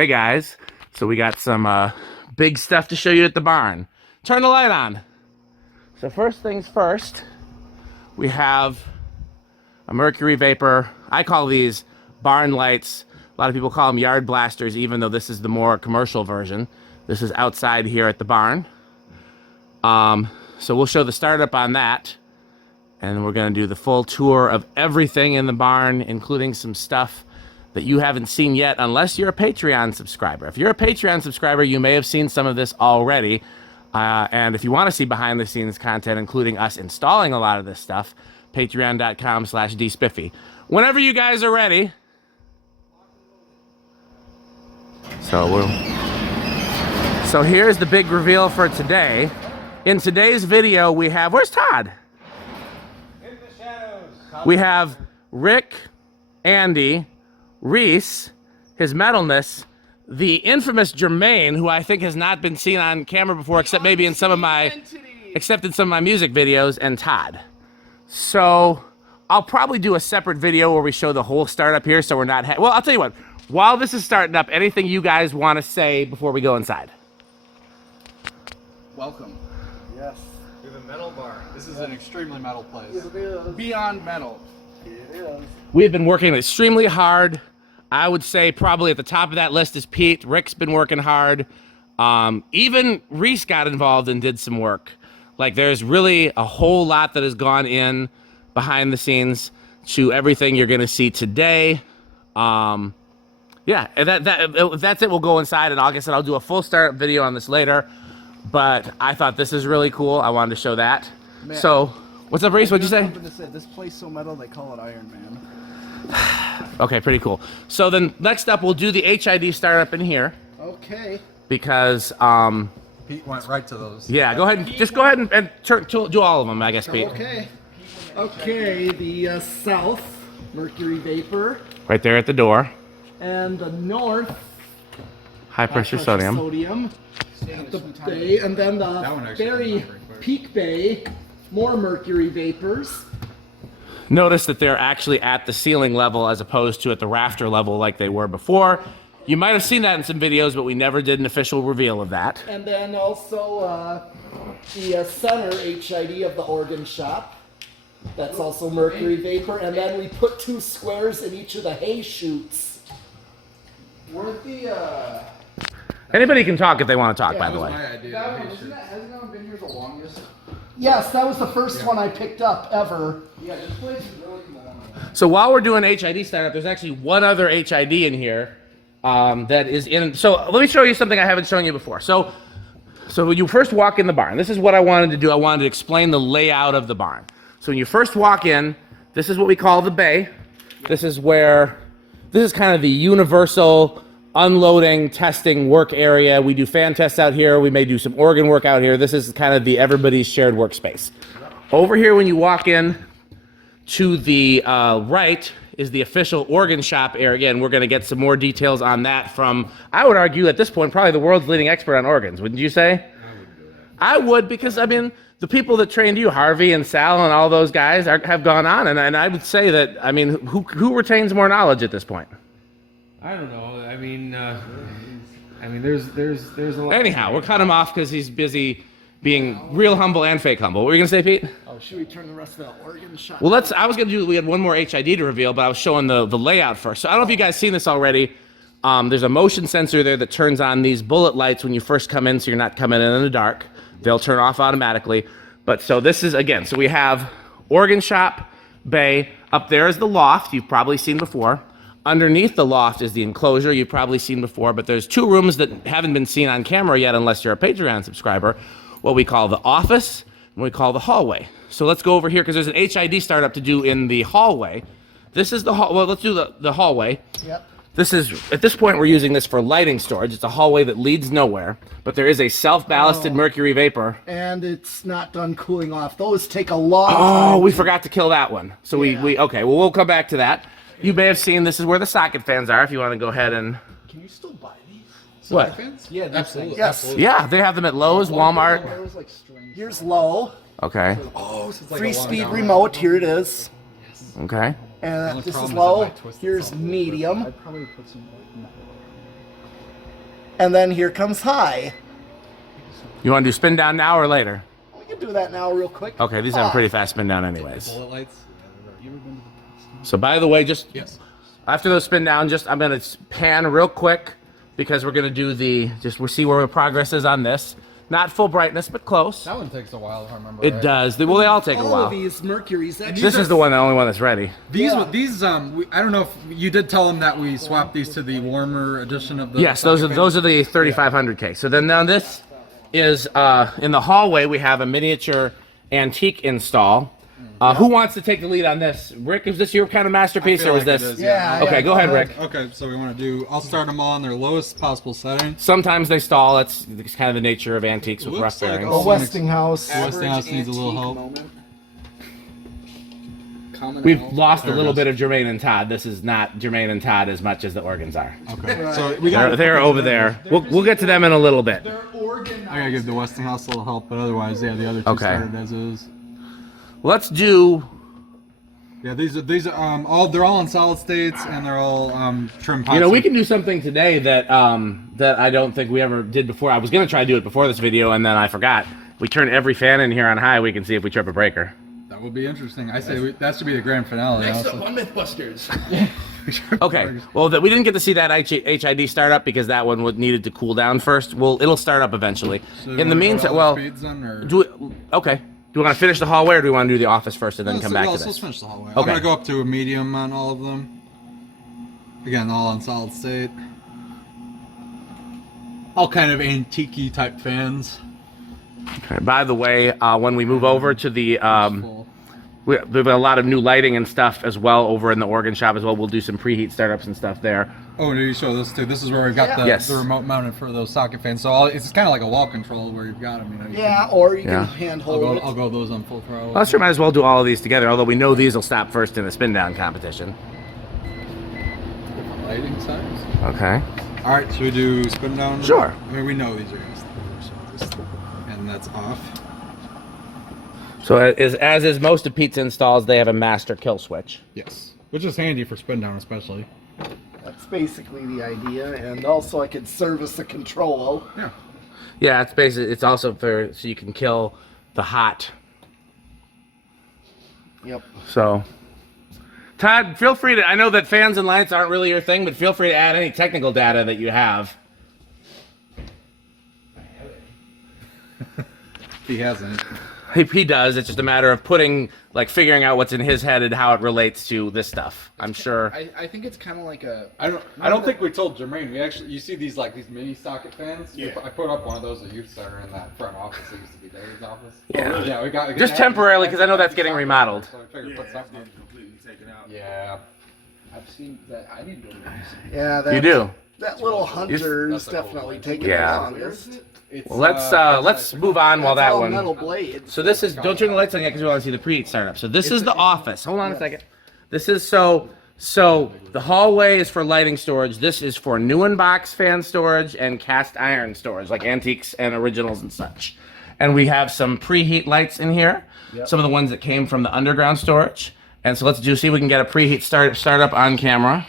Hey guys, so we got some big stuff to show you at the barn. Turn the light on. So first things first, we have a mercury vapor. I call these barn lights. A lot of people call them yard blasters, even though this is the more commercial version. This is outside here at the barn. So we'll show the startup on that. And we're gonna do the full tour of everything in the barn, including some stuff that you haven't seen yet, unless you're a Patreon subscriber. If you're a Patreon subscriber, you may have seen some of this already. And if you want to see behind the scenes content, including us installing a lot of this stuff, patreon.com/dspiffy. Whenever you guys are ready. So here's the big reveal for today. In today's video, we have, where's Todd? In the shadows. We have Rick, Andy, Reese, his metalness, the infamous Jermaine, who I think has not been seen on camera before, except maybe in some of my music videos, and Todd. So I'll probably do a separate video where we show the whole startup here, so we're not. Well, I'll tell you what. While this is starting up, anything you guys want to say before we go inside? Welcome. Yes. We have a metal bar. This is an extremely metal place. Yes, it is. Beyond metal. It is. We've been working extremely hard. I would say probably at the top of that list is Pete. Rick's been working hard. Even Reese got involved and did some work. Like, there's really a whole lot that has gone in behind the scenes to everything you're going to see today. Yeah, and that's it. We'll go inside, and like I said, I'll do a full startup video on this later. But I thought this is really cool. I wanted to show that. Man, so, what's up, Reese? What'd you say? This place so metal they call it Iron Man. Okay, pretty cool. So then next up, we'll do the HID startup in here. Okay. Because, Pete went right to those. yeah, go ahead and do all of them, I guess, Pete. Okay. Okay, the south, mercury vapor. Right there at the door. And the north, High pressure sodium. At the bay, and then the very peak bay, more mercury vapors. Notice that they're actually at the ceiling level as opposed to at the rafter level like they were before. You might have seen that in some videos, but we never did an official reveal of that. And then also the center HID of the organ shop. That's also mercury vapor. And then we put 2 squares in each of the hay chutes. Weren't the Anybody can talk if they want to talk, by the way. hasn't that one been here the longest? Yes, that was the first one I picked up ever. Yeah, this place is really come along. So while we're doing HID startup, there's actually one other HID in here that is in. So let me show you something I haven't shown you before. So when you first walk in the barn, this is what I wanted to do. I wanted to explain the layout of the barn. So when you first walk in, this is what we call the bay. This is kind of the universal unloading, testing work area. We do fan tests out here. We may do some organ work out here. This is kind of the everybody's shared workspace. Over here, when you walk in to the right is the official organ shop area. Again, we're going to get some more details on that from, I would argue at this point, probably the world's leading expert on organs. Wouldn't you say? I would, because I mean, the people that trained you, Harvey and Sal and all those guys, have gone on, and I would say that, I mean, who retains more knowledge at this point? I don't know. I mean, there's a lot. Anyhow, we'll cut him off because he's busy being real humble and fake humble. What were you gonna say, Pete? Oh, should we turn the rest of the organ shop? Well, we had one more HID to reveal, but I was showing the layout first. So I don't know if you guys seen this already. There's a motion sensor there that turns on these bullet lights when you first come in, so you're not coming in the dark. They'll turn off automatically. But so this is, again, so we have organ shop, bay. Up there is the loft you've probably seen before. Underneath the loft is the enclosure you've probably seen before, but there's 2 rooms that haven't been seen on camera yet unless you're a Patreon subscriber, what we call the office and what we call the hallway. So let's go over here because there's an HID startup to do in the hallway. This is the hall. Well, let's do the hallway. Yep. This is, at this point, we're using this for lighting storage. It's a hallway that leads nowhere, but there is a self-ballasted mercury vapor. And it's not done cooling off. Those take a long time. Oh, we forgot to kill that one. So okay, well, we'll come back to that. You may have seen this is where the socket fans are if you want to go ahead and... Can you still buy these? What? Fans? Yeah, absolutely. Yes. Absolutely. Yeah, they have them at Lowe's, Walmart. Here's low. Okay. Oh, so it's like Free a long speed down remote. Here it is. Okay. And only this is problem is it low. might twist Here's itself. medium. I'd probably put some like metal. And then here comes high. You want to do spin down now or later? We can do that now real quick. Okay, these have a pretty fast spin down anyways. Bullet lights. So by the way, just Yes. after those spin down, I'm gonna pan real quick because we're gonna do we'll see where progress is on this. Not full brightness, but close. That one takes a while, if I remember. It right. does. Well, they all take a All while. of these Mercuries. Actually, This is the only one that's ready. These, Yeah. I don't know if you did tell them that we swapped these to the warmer edition of the. Yes, those are the 3500K. So then now this is in the hallway. We have a miniature antique install. Who wants to take the lead on this? Rick, is this your kind of masterpiece, or is this? Yeah. Okay, go ahead, Rick. Okay, so we want to do. I'll start them all in their lowest possible setting. Sometimes they stall. It's kind of the nature of antiques with rough Looks like bearings. all- a Westinghouse. Westinghouse needs a little help. We've lost a little bit of Jermaine and Todd. This is not Jermaine and Todd as much as the organs are. Okay, so we got. They're over there. We'll get to them in a little bit. They're organized. I gotta give the Westinghouse a little help, but otherwise, yeah, the other two Okay. started as is. Let's do. Yeah, these are all they're all in solid states and they're all trim pots. You know, we can do something today that that I don't think we ever did before. I was gonna try to do it before this video, and then I forgot. We turn every fan in here on high. We can see if we trip a breaker. That would be interesting. I say that should be the grand finale. also. on Mythbusters. Okay. Well, we didn't get to see that HID start up because that one needed to cool down first. It'll start up eventually. So In you the wanna go meantime, to all well, the speeds then, or? okay. Do we want to finish the hallway, or do we want to do the office first and then come back to Let's this? finish the hallway. Okay. I'm gonna go up to a medium on all of them. Again, all in solid state. All kind of antique type fans. Okay. By the way, when we move over to the Full. we have a lot of new lighting and stuff as well over in the organ shop as well. We'll do some preheat startups and stuff there. Oh, did you show this too? This is where we've got Yes. the remote mounted for those socket fans. So it's kind of like a wall control where you've got them. You know, Yeah, or you Yeah. can hand I'll hold it. go those on full throttle. Well, sure, might as well do all of these together. Although we know these will stop first in the spin down competition. Different lighting settings. Okay. All right, should we do spin down? Sure. I mean, we know these are gonna stop, and that's off. So as is most of Pete's installs, they have a master kill switch. Yes, which is handy for spin down, especially. That's basically the idea, and also I could service the control. Yeah. Yeah, it's also so you can kill the hot. Yep. So, Todd, feel free to. I know that fans and lights aren't really your thing, but feel free to add any technical data that you have. He hasn't. He does. It's just a matter of figuring out what's in his head and how it relates to this stuff. I'm sure. I think it's kind of like a. I don't think we told Jermaine. We actually, you see these mini socket fans. Yeah. I put up one of those at Youth Center in that front office. It used to be David's office. Yeah. Yeah, we got Just temporarily, because I know that's getting remodeled. So I figured put something. completely taken out. Yeah. I've seen that. I need to go to the Yeah, that, You do. That little hunter's That's like a definitely whole taking Yeah. the longest. It's, Well, let's move on while That's that all one. metal blades. So this is. Don't turn the lights on yet because we want to see the preheat start up. So this is the office. Hold on a second. This is so the hallway is for lighting storage. This is for new in box fan storage and cast iron storage, like antiques and originals and such. And we have some preheat lights in here. Some of the ones that came from the underground storage. And so let's see if we can get a preheat start up on camera.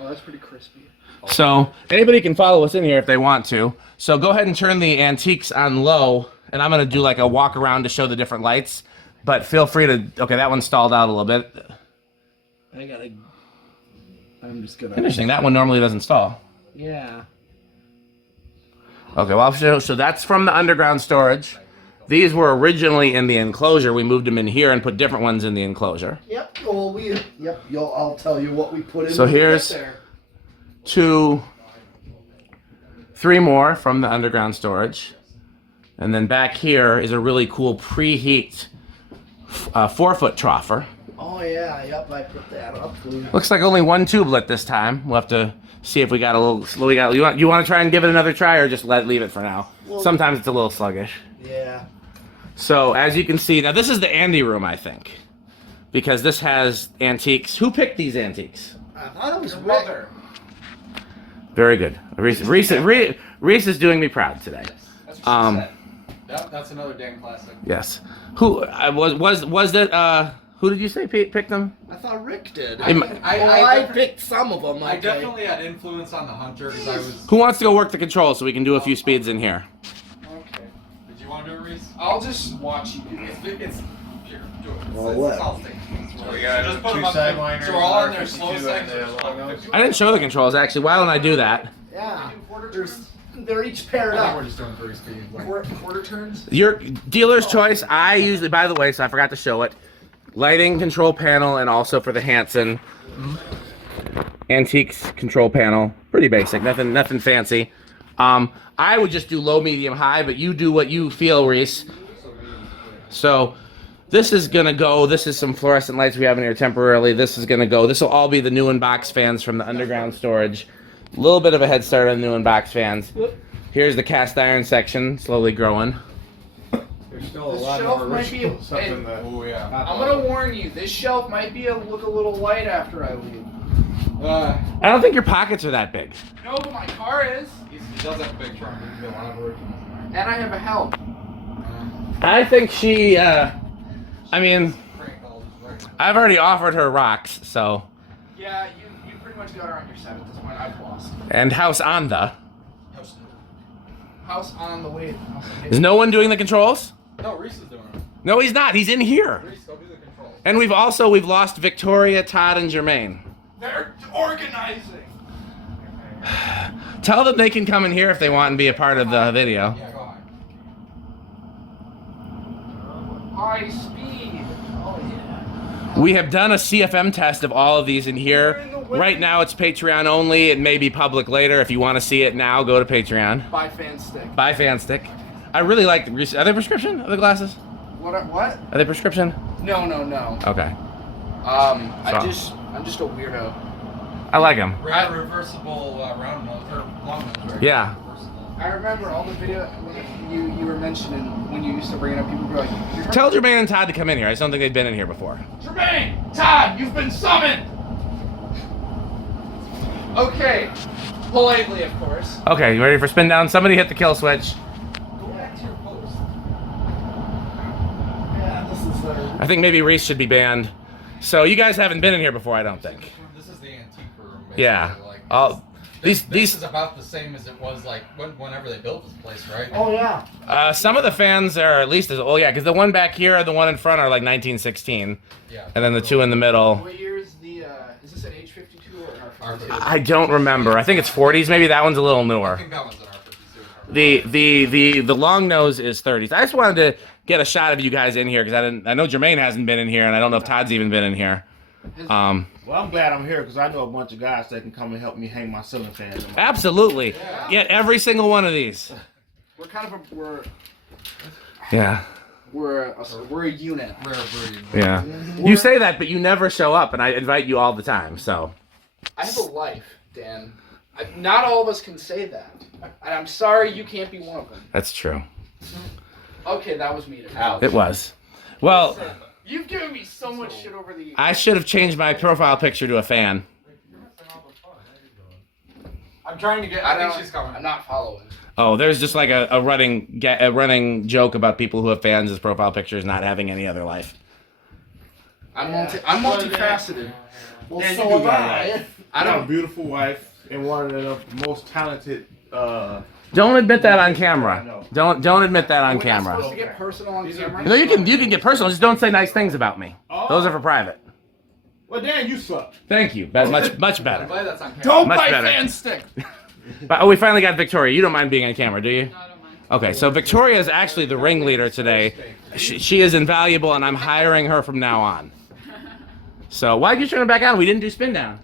Oh, that's pretty crispy. So anybody can follow us in here if they want to. So go ahead and turn the antiques on low, and I'm gonna do like a walk around to show the different lights. But feel free to. Okay, that one stalled out a little bit. I'm just gonna. Interesting. That one normally doesn't stall. Yeah. Okay, well, I'll show. So that's from the underground storage. These were originally in the enclosure. We moved them in here and put different ones in the enclosure. Yep. Well, I'll tell you what we put in. So when we get here's there. 2, 3 more from the underground storage. And then back here is a really cool preheat 4-foot troffer. Oh yeah. Yep. I put that up. Looks like only one tubelet this time. We'll have to see if we got a little. You want to try and give it another try, or just leave it for now? Well, Sometimes it's a little sluggish. Yeah. So as you can see, now this is the Andy room, I think, because this has antiques. Who picked these antiques? I thought it was Rick. Very good. Reese is doing me proud today. That's another damn classic. Yes. Who was that? Who did you say picked them? I thought Rick did. I Picked some of them. I definitely had influence on the Hunter because I was. Who wants to go work the controls so we can do a few speeds in here? Okay. Did you want to do it, Reese? I'll just watch you do it. It's here. Do it. Well, It's what? all stations. So we got Just put two them up side there. liners. So we're all in there R52 slow and sections. the logos. I didn't show the controls actually. Why don't I do that? Yeah. They're each paired I think we're up. just doing 3 speeds. Like, Quarter turns? Your dealer's choice. I usually, by the way, so I forgot to show it. Lighting control panel and also for the Hanson Antiques control panel. Pretty basic, nothing fancy. I would just do low, medium, high, but you do what you feel, Reese. So this is gonna go. This is some fluorescent lights we have in here temporarily. This is gonna go. This will all be the new in-box fans from the underground storage. A little bit of a head start on the new in-box fans. Here's the cast iron section, slowly growing. There's still a The lot shelf more might be original stuff in the. oh yeah. I'm gonna warn you, this shelf might look a little light after I leave. I don't think your pockets are that big. No, but my car is. He does have a big trunk. He's got a lot of originals in there. And I have a help. I think she, I mean, Crank all these right. I've already offered her rocks, so. Yeah, you pretty much got her on your set at this point. I've lost. And house on the. House on the way. Is no one doing the controls? No, Reese is doing it. No, he's not. He's in here. Reese, go do the controls. And we've lost Victoria, Todd, and Jermaine. They're organizing. Tell them they can come in here if they want and be a part of the video. Yeah, go ahead. High speed. Oh yeah. We have done a CFM test of all of these in here. Right now it's Patreon only. It may be public later. If you want to see it now, go to Patreon. Buy fan stick. Buy fan stick. I really like the. Are they prescription? Are the glasses? What? What? Are they prescription? No. Okay. I'm just a weirdo. I like them. Reversible round nose or long nose, right? Yeah. Reversible. I remember all the video when you were mentioning when you used to bring it up. People were like, Tell Jermaine and Todd to come in here. I just don't think they've been in here before. Jermaine, Todd, you've been summoned. Okay, politely, of course. Okay, you ready for spin down? Somebody hit the kill switch. Go back to your post. Yeah, this is I think maybe Reese should be banned. So you guys haven't been in here before, I don't think. This is the antique room. Basically. Yeah. Like, All this these is about the same as it was like whenever they built this place, right? Oh yeah. some of the fans are at least as yeah, because the one back here and the one in front are like 1916, Yeah. and then the two in the middle. What year is the? Is this an H52 or an R52? I don't remember. I think it's 40s. Maybe that one's a little I newer. think that one's an R52. The long nose is 30s. I just wanted to get a shot of you guys in here because I know Jermaine hasn't been in here, and I don't know if Todd's even been in here. Well, I'm glad I'm here because I know a bunch of guys that can come and help me hang my ceiling fans. Absolutely. Yeah, every single one of these. We're kind of Yeah. we're a unit. Rare breed. Yeah. You say that, but you never show up, and I invite you all the time. So. I have a life, Dan. Not all of us can say that. And I'm sorry you can't be one of them. That's true. Okay, that was me. It was. Well, You've given me so much shit over the years. I should have changed my profile picture to a fan. I'm trying to get. I think she's coming. I'm not following. Oh, there's just like a running joke about people who have fans as profile pictures not having any other life. I'm multifaceted. Well, And so you do am got I. that. I got a beautiful wife and one of the most talented. Don't admit that on camera. Don't admit that on We're not supposed camera. to get personal on camera. No, you can get personal. Just don't say nice things about me. Those are for private. Well, Dan, you suck. Thank you. Much I'm better. glad that's on camera. Don't Much buy better. fan stick. But, we finally got Victoria. You don't mind being on camera, do you? Okay, so Victoria is actually the ringleader today. She is invaluable, and I'm hiring her from now on. So why'd you turn it back on? We didn't do spin down.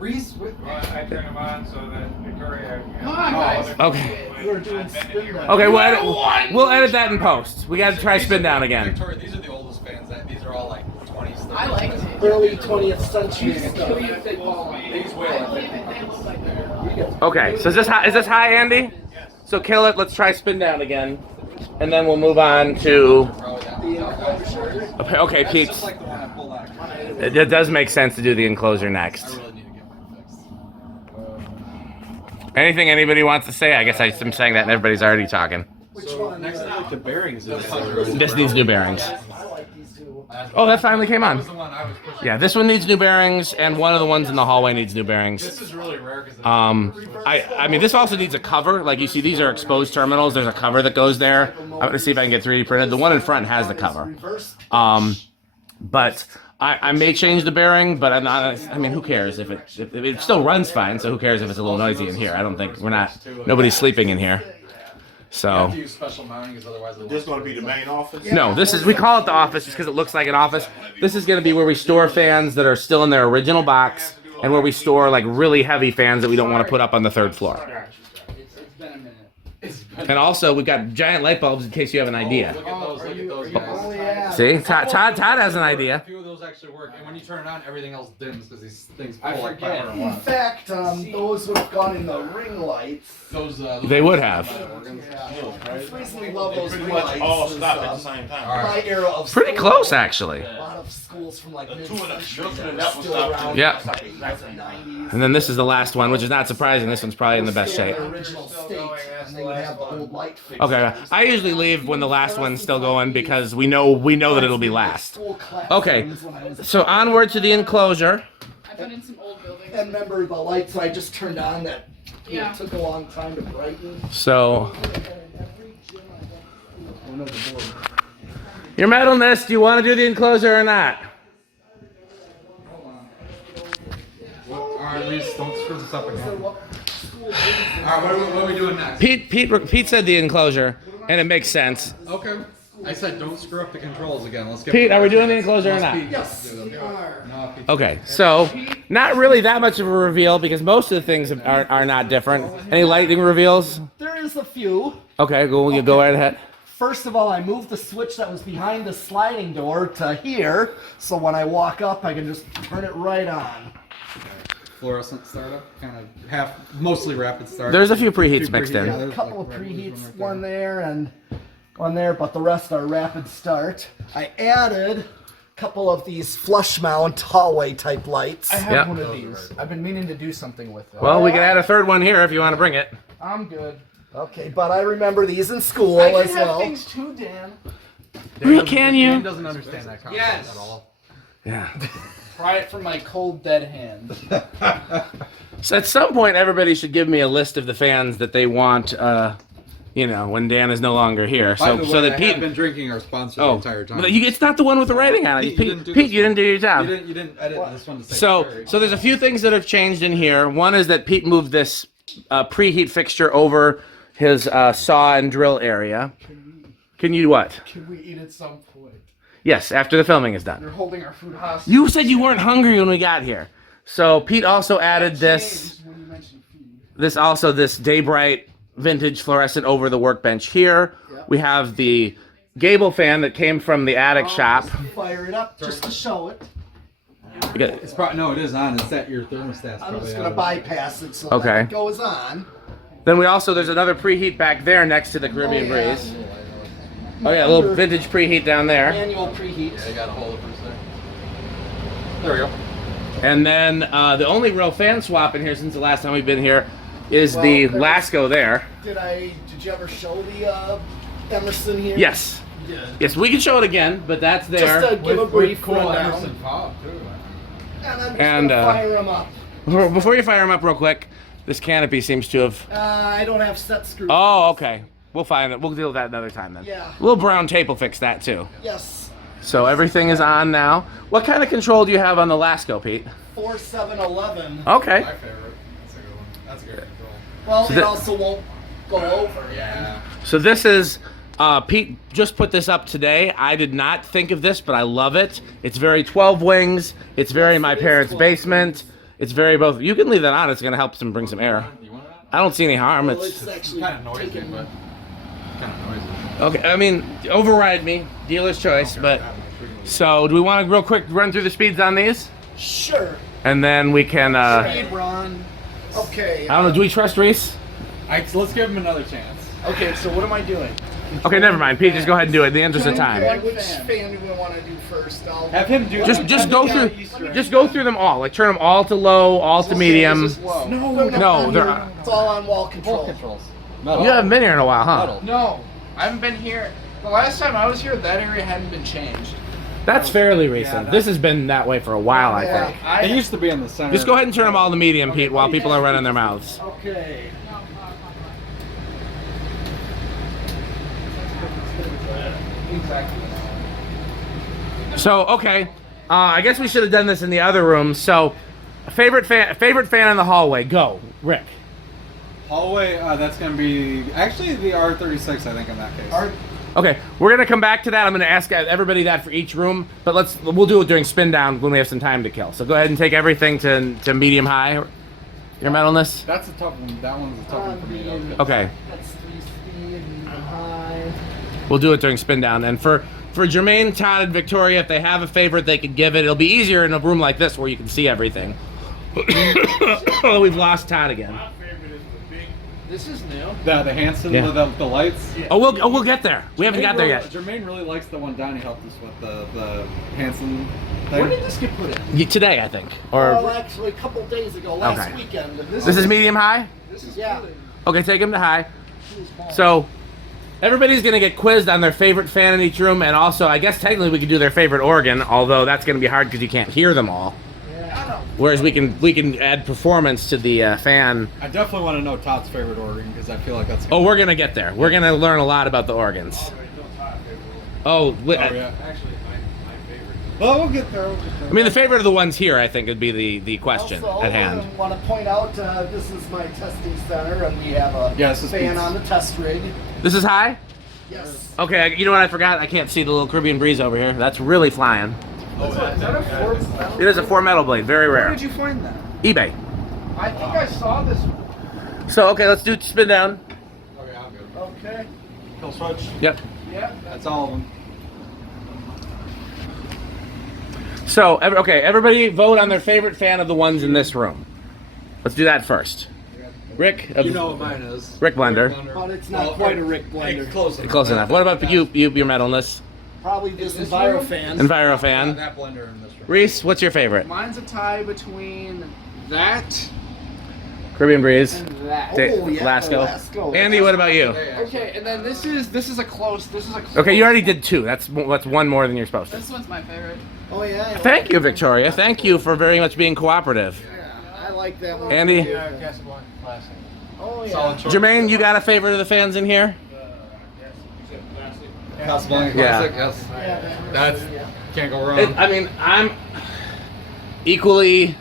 Reese, Well, I turn them on so that Victoria. Come on, guys. Okay. We're doing spin down. Okay, we'll edit that in post. We got to try spin down again. Victoria, these are the oldest fans. These are all like 20s. 30s. I like it. Early 20th century These stuff. These will. Okay, so is this high, Andy? So kill it. Let's try spin down again, and then we'll move on to. The enclosure. Okay, peeps. Just like the one I pulled out of my It does make sense to do the enclosure I next. really need to get mine fixed. Anything anybody wants to say? I guess I'm saying that, and everybody's already talking. Which one? Next The bearings. This needs new bearings. I like these two. Oh, that finally came That on. was the one I was pushing. Yeah, this one needs new bearings, and one of the ones in the hallway needs new bearings. This is really rare because I mean, this also needs a cover. Like you see, these are exposed terminals. There's a cover that goes there. I'm gonna see if I can get 3D printed. The one in front has the cover. But I may change the bearing, but I'm not. I mean, who cares if it still runs fine? So who cares if it's a little noisy in here? I don't think nobody's sleeping in here. you So have to use special mounting because otherwise This is gonna be the main office. no, we call it the office just because it looks like an office. This is gonna be where we store fans that are still in their original box, and where we store like really heavy fans that we don't want to put up on the third floor. It's been a minute. And also, we've got giant light bulbs in case you have an idea. Look at those guys. Oh yeah. See, Todd has an A idea. few of those actually work, and when you turn it on, everything else dims because these things I pull like forget. power. In fact, those would have gone in the ring lights. Those They would have. I recently love those Pretty ring much lights. all is, stop at the same time. My era of Pretty school. close, actually. A lot of schools from like The mid two of them, century yours and that that are one still stopped. around. Yeah. Like exactly. 90s. And then this is the last one, which is not surprising. This one's probably in the best shape. Their original state, and they would have the old light fixture. Okay, I usually leave when the last one's still going because we know that it'll be last. School classrooms Okay, when I was- so onward to the enclosure. I've been in some old buildings. And remember the lights I just turned on that Yeah. took a long time to brighten. So, your metalness, do you want to do the enclosure or not? Alright, Reese, don't screw this up again. Alright, what are we doing next? Pete said the enclosure, and it makes sense. Okay. I said don't screw up the controls again. Let's get Pete, are we doing the enclosure or not? Yes, we are. No, Pete. Okay, so not really that much of a reveal because most of the things are not different. Any lightning reveals? There is a few. Okay, you go right ahead. First of all, I moved the switch that was behind the sliding door to here, so when I walk up, I can just turn it right on. Fluorescent startup, kind of mostly rapid start. There's a few preheats mixed in. There's a couple of preheats, one there and one there, but the rest are rapid start. I added a couple of these flush mount hallway type lights. I have Yep. one of these. I've been meaning to do something with them. Well, we can add a third one here if you want to bring it. I'm good. Okay, but I remember these in school I can as have well. things too, Dan. Can Dan you? doesn't understand that concept Yes. at all. Yeah. Pry it from my cold, dead hands. So at some point, everybody should give me a list of the fans that they want. When Dan is no longer here. By So the way, so that I Pete. have been drinking our sponsor the Oh, entire time. but it's not the one with the writing on it. Pete, Pete, you didn't do Pete, this you didn't do your job. You didn't edit this one to say So Curry. there's a few things that have changed in here. One is that Pete moved this preheat fixture over his saw and drill area. Can you what? Can we eat at some point? Yes, after the filming is done. You're holding our food hostage. You said you weren't hungry when we got here. So Pete also added this. When you mentioned food. This Daybright vintage fluorescent over the workbench here. We have the gable fan that came from the attic shop. Fire it up just to show it. We got- It's probably no, it is on. It's set your thermostat's I'm probably just out gonna of it. bypass it so Okay. that it goes on. Then there's another preheat back there next to the Caribbean Breeze. Oh yeah, a little vintage preheat down there. Manual preheat. They got a hole for there. There we go. And then the only real fan swap in here since the last time we've been here is the Well, Lasco there. Did you ever show the Emerson here? Yes. Yeah. Yes, we can show it again, but that's there. Just to give a brief cool rundown. Emerson fob too. And I'm just And, gonna fire them up. Before you fire them up real quick, this canopy seems to have... I don't have set screws. Oh, okay. We'll find it. We'll deal with that another time then. Yeah. A little brown tape will fix that too. Yes. So everything is on now. What kind of control do you have on the Lasco, Pete? 4711. Okay. My favorite. That's a good one. That's a good control. Well, So it that- also won't go over. Yeah. So this is, Pete just put this up today. I did not think of this, but I love it. It's very 12 wings. It's very my it is parents' 12 basement. It's very both. You can leave that on. It's going to help them bring some air. You want that? I don't see any harm. Well, It's it's actually Kind of noisy, taken- but kind of noisy. okay. I mean, override me. Dealer's choice. But so, do we want to real quick run through the speeds on these, Sure. and then we can? Speed run. Okay. I don't know. Do we trust Reese? Let's give him another chance. Okay, so what am I doing? Okay, never mind. Pete, just go ahead and do it. In the interest of time. Which fan do we want to do first? Have him do Just go through. Just go through them all. Like turn them all to low, all to medium. No, they're. It's all on wall control. Wall controls. Metal. You haven't been here in a while, huh? Metal. No, I haven't been here. The last time I was here, that area hadn't been changed. That's fairly recent. This has been that way for a while, I think. They used to be in the center. Just go ahead and turn them all to medium, Pete, while people are running their mouths. Okay. So, okay. I guess we should have done this in the other room. So, favorite fan in the hallway. Go, Rick. Hallway, that's going to be actually the R36, I think, in that case. Okay, we're gonna come back to that. I'm gonna ask everybody that for each room, but we'll do it during spin down when we have some time to kill. So go ahead and take everything to medium high. Your metalness. That's a tough one. That one's a tough one for me. Though. Okay. That's 3 speed and high. We'll do it during spin down. And for Jermaine, Todd, and Victoria, if they have a favorite, they could give it. It'll be easier in a room like this where you can see everything. Oh, we've lost Todd again. This is new. The Hanson, Yeah. the lights. Oh, we'll get there. We haven't got there yet. Jermaine really likes the one Donnie helped us with, the Hanson thing. When did this get put in? Today, I think. Well, Or actually, a couple days ago, last Okay. weekend. this is medium high. Yeah. Okay, take him to high. So everybody's gonna get quizzed on their favorite fan in each room, and also, I guess technically we could do their favorite organ, although that's gonna be hard because you can't hear them all. Whereas we can add performance to the fan. I definitely want to know Todd's favorite organ because I feel like that's. Oh, we're gonna get there. We're gonna learn a lot about the organs. Oh, yeah. Actually, my favorite. Well, we'll get there. I mean, the favorite of the ones here, I think, would be the question Also, at hand. I want to point out this is my testing center, and we have a Yeah, this is fan Pete's. on the test rig. This is high. Yes. Okay, you know what I forgot? I can't see the little Caribbean breeze over here. That's really flying. Is that a four metal? It is a 4 metal blade, very Where rare. did you find that? eBay. I think I saw this. So okay, let's do spin down. Okay, I'm good. Okay. Kill switch. Yep. Yeah. That's all of them. So everybody vote on their favorite fan of the ones in this room. Let's do that first. Rick. You know what mine is. Rick Blender. But it's not quite a Rick blender. Close enough. Close enough. What about your metalness? Probably this this EnviroFan. Envirofan. That blender in this room. Reese, what's your favorite? Mine's a tie between that Caribbean Breeze. and that. Oh, yeah, Lasco. Lasco. Andy, what about you? Okay, and then this is a close. Okay, you already did 2. That's one more than you're supposed to. This one's my favorite. Oh, yeah. I Thank like you, that. Victoria. Thank you for very much being cooperative. Yeah, I like that one. Andy, Casablanca Classic. Oh, yeah. Solid choice. Jermaine, you got a favorite of the fans in here? Casablanca Yeah. Classic, yes. Yeah, That's can't go wrong. I mean, I'm equally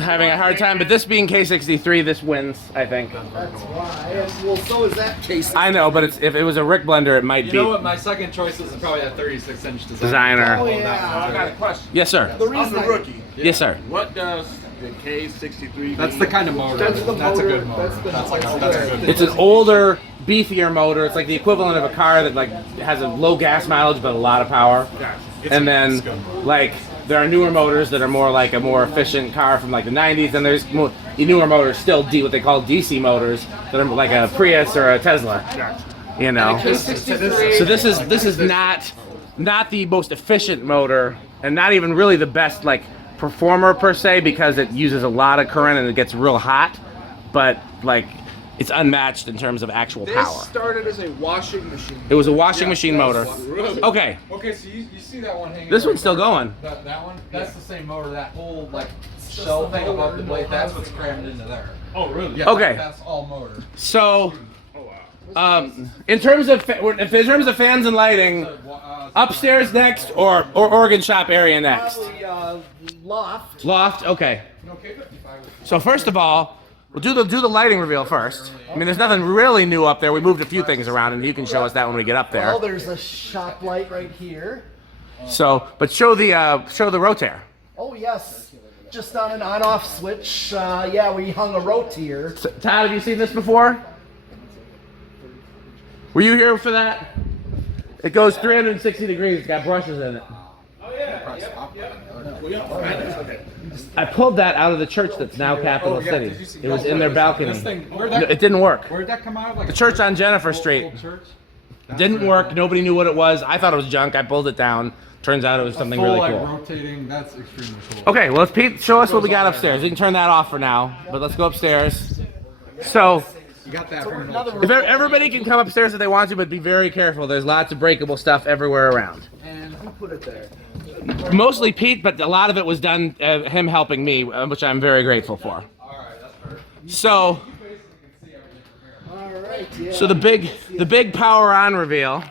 having a hard time, but this being K63, this wins, I think. That's why. And, well, so is that case. I know, but if it was a Rick blender, it might You be know what? My second choice is probably a 36-inch designer. Oh, yeah. I got a question. Yes, sir. The I'm reason the I- rookie. Yes, sir. What does the K63 That's the kind of motor. That's the That's a motor. good motor. That's the That's like a, motor. that's a good. It's an older, beefier motor. It's like the equivalent of a car that like has a low gas mileage but a lot of power. And then like there are newer motors that are more like a more efficient car from like the 90s, and there's newer motors still what they call DC motors that are like a Prius or a Tesla. You know. K63. So this is not the most efficient motor, and not even really the best like performer per se, because it uses a lot of current and it gets real hot, but like it's unmatched in terms of actual This power. started as a washing machine. It was a washing machine motor. Okay, Okay, so you see that one hanging? this right one's still there? going. That one? That's the same motor. That whole like shell thing above the blade. That's what's crammed into there. Oh, really? Yeah. Okay. That's all motor. So, in terms of fans and lighting, upstairs next or organ shop area next. Probably Loft. Loft. Okay. So first of all, we'll do the lighting reveal first. I mean, there's nothing really new up there. We moved a few things around, and you can show us that when we get up there. Well, there's a shop light right here. So, but show the rotator. Oh, yes. Just on an on-off switch. Yeah, we hung a rotier. So, Todd, have you seen this before? Were you here for that? It goes 360 degrees. It's got brushes in it. I pulled that out of the church that's now Capital City. It was in their balcony. This thing, where'd No, that, it didn't work. where'd that come out of? Like The church on Jennifer Street old church? didn't work. Nobody knew what it was. I thought it was junk. I pulled it down. Turns out it was something Full, really like, cool. rotating. That's extremely cool. Okay, well, Pete, show us what we got upstairs. We can turn that off for now, but let's go upstairs. So, You got that from an another old If everybody can come upstairs if they want to, but be very careful. There's lots of breakable stuff everywhere around. And who put it there? Mostly Pete, but a lot of it was done him helping me, which I'm very grateful for. So, Alright, yeah. so the big power on reveal.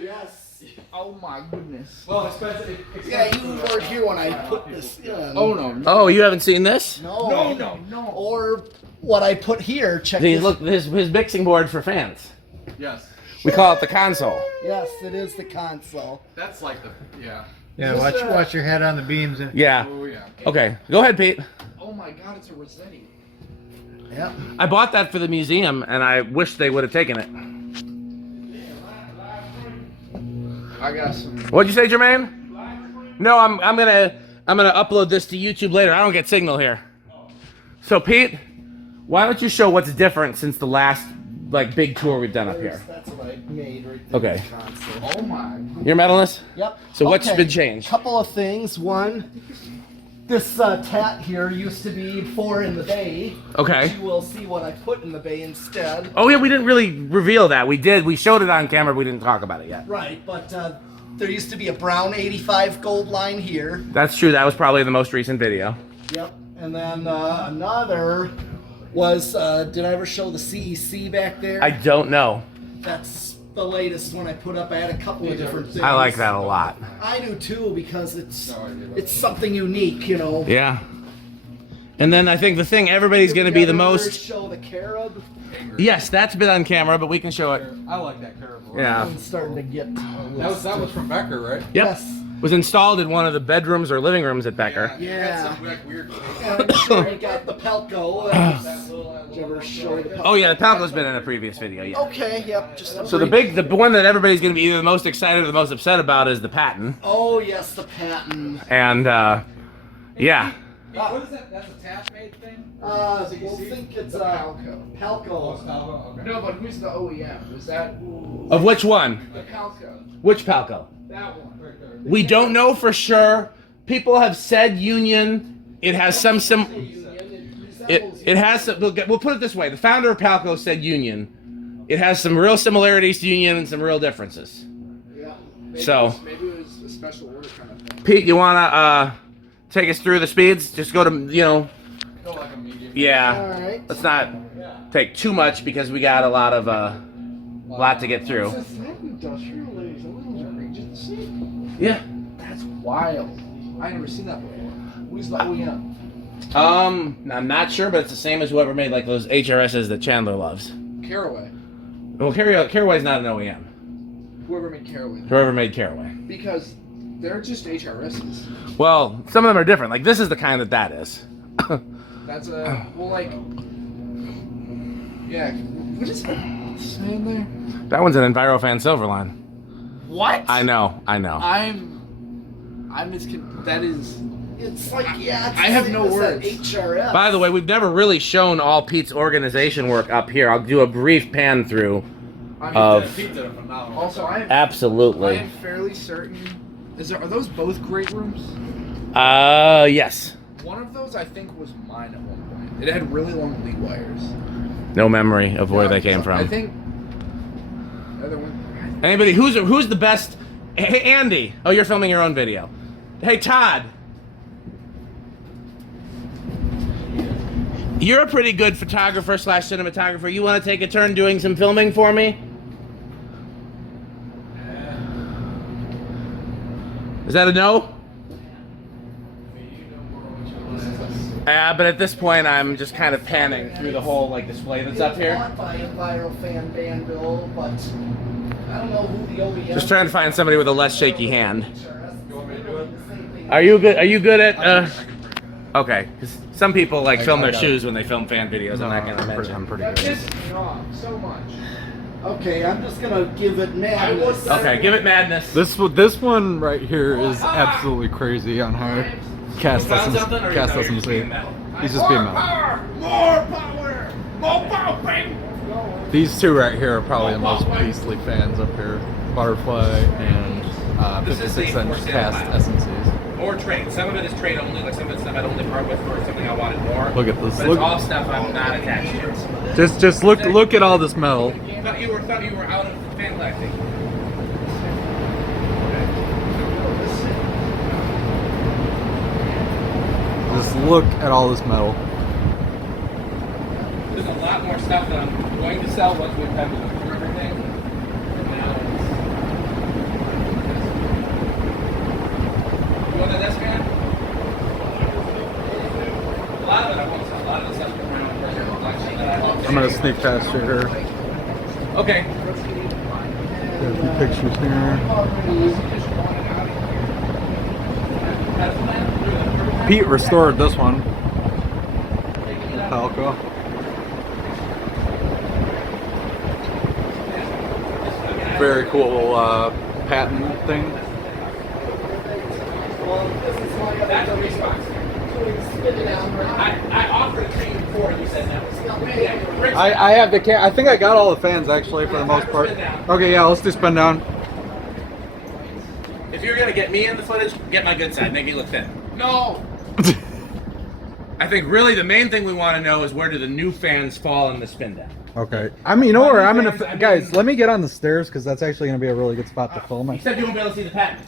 Yes. Oh my goodness. Well, especially. Yeah, you weren't here when I put this in. Oh no. Oh, you haven't seen this? No. Or what I put here, check See, this. look, his mixing board for fans. Yes. We call it the console. Yes, it is the console. That's like the. Yeah. Yeah, watch your head on the beams. Yeah. Oh, yeah. Okay, go ahead, Pete. Oh my god, it's a Rossetti. Yep. I bought that for the museum, and I wish they would have taken it. I got some. What'd you say, Jermaine? No, I'm gonna upload this to YouTube later. I don't get signal here. So Pete, why don't you show what's different since the last like big tour we've done up here? That's what I made right there. Okay. the console. Oh my. You're medalist? Yep. So what's Okay. been changed? Couple of things. One, this tat here used to be 4 in the bay. Okay. You will see what I put in the bay instead. Oh yeah, we didn't really reveal that. We did. We showed it on camera, but we didn't talk about it yet. Right, but there used to be a brown 85 gold line here. That's true. That was probably the most recent video. Yep. And then another was, did I ever show the CEC back there? I don't know. That's the latest one I put up. I had a couple of different things. I like that a lot. I do too because it's something unique, you know. Yeah. And then I think the thing everybody's going to be the most. Show the carob. Yes, that's been on camera, but we can show it. I like that curve. Yeah. I'm starting to get. That was from Becker, right? Yep. Yes. Was installed in one of the bedrooms or living rooms at Becker. Yeah. Some, like, weird. And I'm sure you got the Pelco. Did you ever show the Pelco? Oh yeah, the Palco's been in a previous video. Yeah. Okay. Yep. Just a So the one that everybody's going to be either the most excited or the most upset about is the Patton. Oh yes, the patent. And yeah. What is that? That's a tap made thing? We'll think it's Palco. Pelco. Okay. No, but who's the OEM? Was that Of which one? the Palco? Which Palco? That one. We don't know for sure. People have said Union. It has some It has some. We'll put it this way: the founder of Palco said Union. It has some real similarities to Union and some real differences. Yeah. So- maybe it was a special order kind of thing. Pete, you wanna take us through the speeds? Just go to Go like a medium. yeah. All right. Let's not take too much because we got a lot of lot to get through. It's not industrial, ladies and gentlemen. Just see. Yeah. That's wild. I never seen that before. Who's the OEM? I'm not sure, but it's the same as whoever made like those HRSs that Chandler loves. Caraway. Well, Caraway's not an OEM. Whoever made Caraway. Whoever made Caraway. Because they're just HRSs. Well, some of them are different. Like this is the kind that is. That's a well, like, yeah. What is that saying there? That one's an Envirofan Silverline. What? I know. I'm that is. It's like It's I have the no same as that words. HRS. By the way, we've never really shown all Pete's organization work up here. I'll do a brief pan through of Pete did a phenomenal. Also, I absolutely. am fairly certain. Are those both great rooms? Yes. One of those I think was mine at one point. It had really long lead wires. No memory of where they came I from. think. The other one. Anybody who's the best? Hey, Andy. Oh, you're filming your own video. Hey, Todd. You're a pretty good photographer / cinematographer. You want to take a turn doing some filming for me? Is that a no? But at this point, I'm just kind of panning through the whole like display that's up here. Bought by Envirofan Danville, but I don't know who the OEM. Just trying to find somebody with a less shaky hand. You want me to do it? Are you good? Are you good at? Okay, 'cause some people like film their shoes when they film fan videos. I'm not gonna mention. That pissed me off so much. Okay, I'm just gonna give it madness. Okay, give it madness. This one right here is absolutely crazy on how Cass doesn't see. He's just being metal. More power! More power, baby! These two right here are probably the most beastly fans up here. Butterfly and 56-inch cast SMCs. or trade. Some of it is trade only, like some of it's stuff I'd only part with for something I wanted more. Look at this. But Look. it's all stuff I'm not attached to. Just look at all this metal. Thought you were out of fan collecting. Just look at all this metal. There's a lot more stuff that I'm going to sell once we've done with everything. Now you want that desk fan? A lot of it I won't sell. A lot of the stuff from my own personal collection that I love. I'm gonna sneak past you here. Okay. There's some pictures here. Pete restored this one. Falco. Very cool patent thing. That's a response. I offered it to you before and you said no. I have the I think I got all the fans actually for the most part. Okay, yeah, let's do spin down. If you're gonna get me in the footage, get my good side, make me look thin. No. I think really the main thing we want to know is where do the new fans fall in the spin down. Okay. I mean, you know where I'm gonna guys. Let me get on the stairs because that's actually gonna be a really good spot to film You it. said you won't be able to see the patent.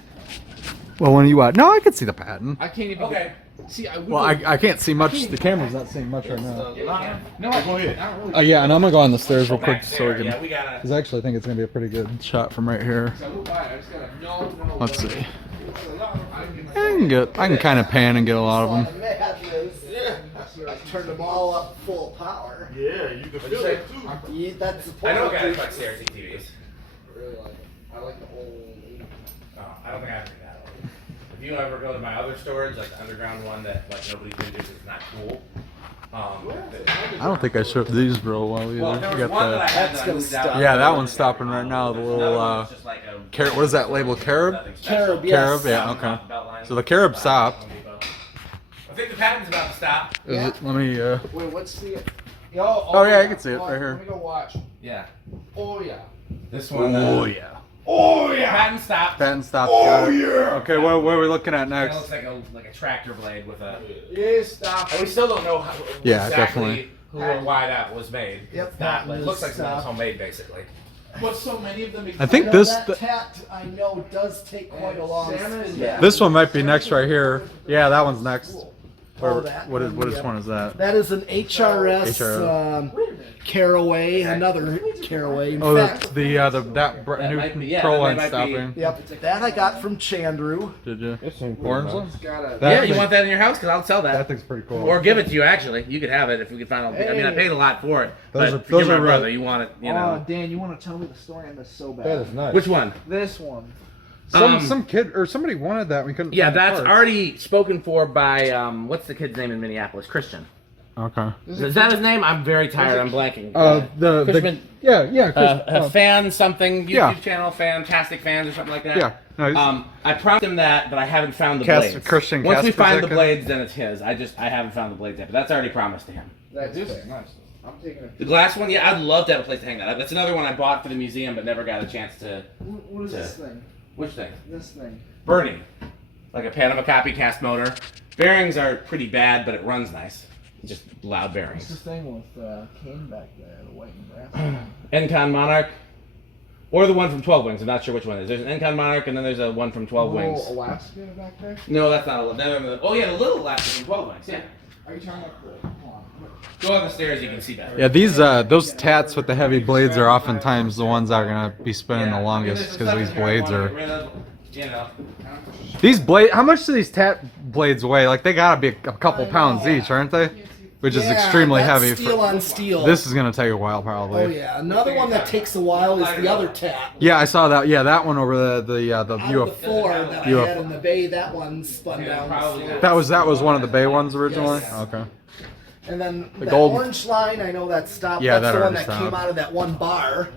Well, when you no, I could see the patent. I can't even. Okay. See, Well, I can't see much. The camera's not seeing much right now. No, go ahead. Not really. Oh yeah, and I'm gonna go on the stairs real quick Back so we there, can. yeah, we gotta. Because I actually think it's gonna be a pretty good shot from right here. So who buy it? I just gotta. No. Let's see. I can kind of pan and get a lot of them. I turned them all up full power. Yeah, you can feel it too. Yeah, that's the I point. know guys like CRT TVs. Really like it. I like the old. Oh, I don't think I have to do that old. If you ever go to my other storage, like the underground one that like nobody's been to, it's not cool. I don't think I showed these real well either. Well, there You was got one that I the. had That's that I gonna moved stop. out. Yeah, that one's stopping right now. The There's little another one that's just like a carrot. What is that label? Carob? Carob, yes. Carob. Yeah. Okay. So the carob stopped. I think the patent's about to stop. Is it? Let me. Wait, what's the? Oh, yeah, I can see it right here. Let me go watch. Yeah. Oh yeah. This one. yeah. Oh yeah. Patent stopped. Patent stop. Oh yeah. Okay, what are we looking at It next? looks like a tractor blade with a. Yeah, stop. And we still don't know how, Yeah, exactly definitely. who or why that was made. Yep, It's not, that it looks like was, something that's homemade, basically. But so many of them. I think know this that tat I know does take quite a long Salmon, spin. yeah. this one might be next right here. Yeah, that one's next. Oh, Or that what is one, which yep. one is that? That is an HRS HRS. Caraway, another Caraway. In Oh, fact, that's the that new might be- yeah, control that line might be- stopping. yep, that I got from Chandru. Did you? Orange one? Gotta. That Yeah, you thing- want that in your house? Because I'll sell That that. thing's pretty cool. Or give it to you, actually. You could have it if we could find out. I mean, I paid a lot for it. Those but are- if you those give are my real- brother, you want it, you know. Oh, Dan, you want to tell me the story on this so bad? That is nice. Which one? This one. Some kid or somebody wanted that. We couldn't. Yeah, find the that's parts. already spoken for by, what's the kid's name in Minneapolis? Christian. Okay. Is that his name? I'm very tired. I'm blanking. The Cushman- yeah Chris, a fan something YouTube Yeah. channel, Fantastic Fans or something like that. Yeah. No, he's- I promised him that, but I haven't found the Cast- blades. Christian Once we Casper find the Zecca? blades, then it's his. I haven't found the blades yet, but that's already promised to him. That's fair. Nice. I'm taking The glass one, yeah, I'd love to have a place to hang that up. That's another one I bought for the museum, but never got a chance to. What is this thing? Which thing? This thing. Burning, like a Panama copy cast motor. Bearings are pretty bad, but it runs nice. Just loud What's bearings. this thing with Kane back there, the white and brass? Encon Monarch, or the one from 12 Wings. I'm not sure which one it is. There's an Encon Monarch, and then there's a one from 12 Wings. Little Alaska back there? No, that's not a. Oh yeah, the little Alaska from 12 Wings. Yeah. Are you talking about the? Hold on. Go up the stairs, you can see better. Yeah, these those tats with the heavy blades are oftentimes the ones that are gonna be spinning the longest because these blades are. You know. These blade. How much do these tat blades weigh? Like they gotta be a couple pounds each, aren't they? Which is Yeah, extremely that's heavy. Steel on steel. This is gonna take a while probably. Oh yeah, another one that takes a while is the other tat. Yeah, I saw that. Yeah, that one over the Out of the UFO. four that I UFO. had in the bay, that one spun Yeah, down. probably. slow. That was one of the Bay ones originally. Yes. Okay. And then the gold- orange line, I know that stopped. Yeah, That's that the one already that came stopped. out of that one bar.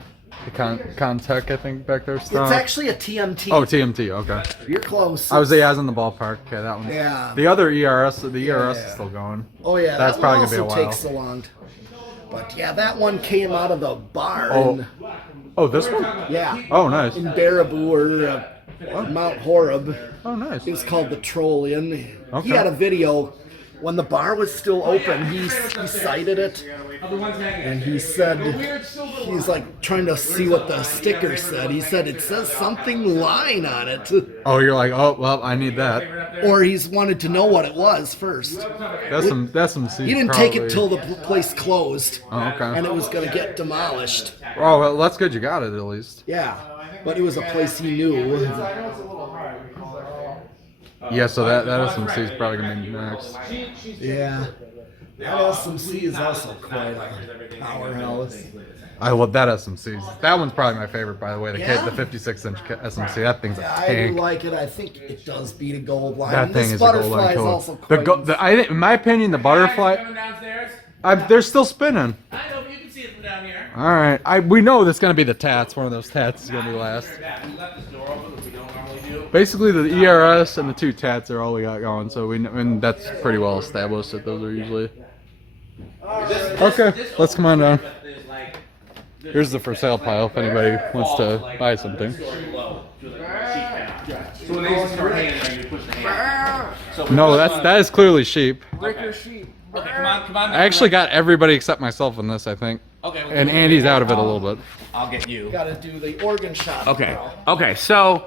The Contech, I think, back there. It's Still. actually a TMT. Oh, TMT. Okay. You're close. I was in the ballpark. Okay, that one. Yeah. The other ERS, the ERS is Yeah. still going. Oh yeah, That's that probably one gonna be a also while. takes so long. But yeah, that one came out of the bar Oh, oh, this one. in, yeah, Oh, nice. in Baraboo or Mount Horeb. Oh, nice. It's called the Troll Inn. Okay. He had a video when the bar was still open. He cited it, and he said he's like trying to see what the sticker said. He said it says something line on it, Oh, you're like, oh well, I need that. or he's wanted to know what it was first. That's some seeds. He didn't take it till the place closed, Oh, okay. and it was gonna get demolished. Oh, well, that's good. You got it at least. Yeah, but it was a place he knew. Yeah, so that SMC is probably gonna be next. Yeah, that SMC is also quite a powerhouse. I love that SMC. That one's probably my favorite, by the way. The Yeah? the 56-inch SMC. That thing's a Yeah, I do tank. like it. I think it does beat a gold line. That thing This is a gold butterfly line is killer. also quite I think, in my opinion, the butterfly. Coming downstairs. They're still spinning. I know, but you can see it from down here. All right. We know that's gonna be the tats. One of those tats is gonna be last. We left this door open, which we don't normally do. Basically, the ERS and the 2 tats are all we got going. So and that's pretty well established that those are usually. Okay, let's come on down. Here's the for sale pile if anybody wants to buy something. So when they used to start hanging there, you push the hand. So No, that is clearly sheep. Breaker sheep. Okay, come on. I actually got everybody except myself in this, I think. Okay. And Andy's out of it a little bit. I'll get you. Got to do the organ shop. Okay. now. Okay. So,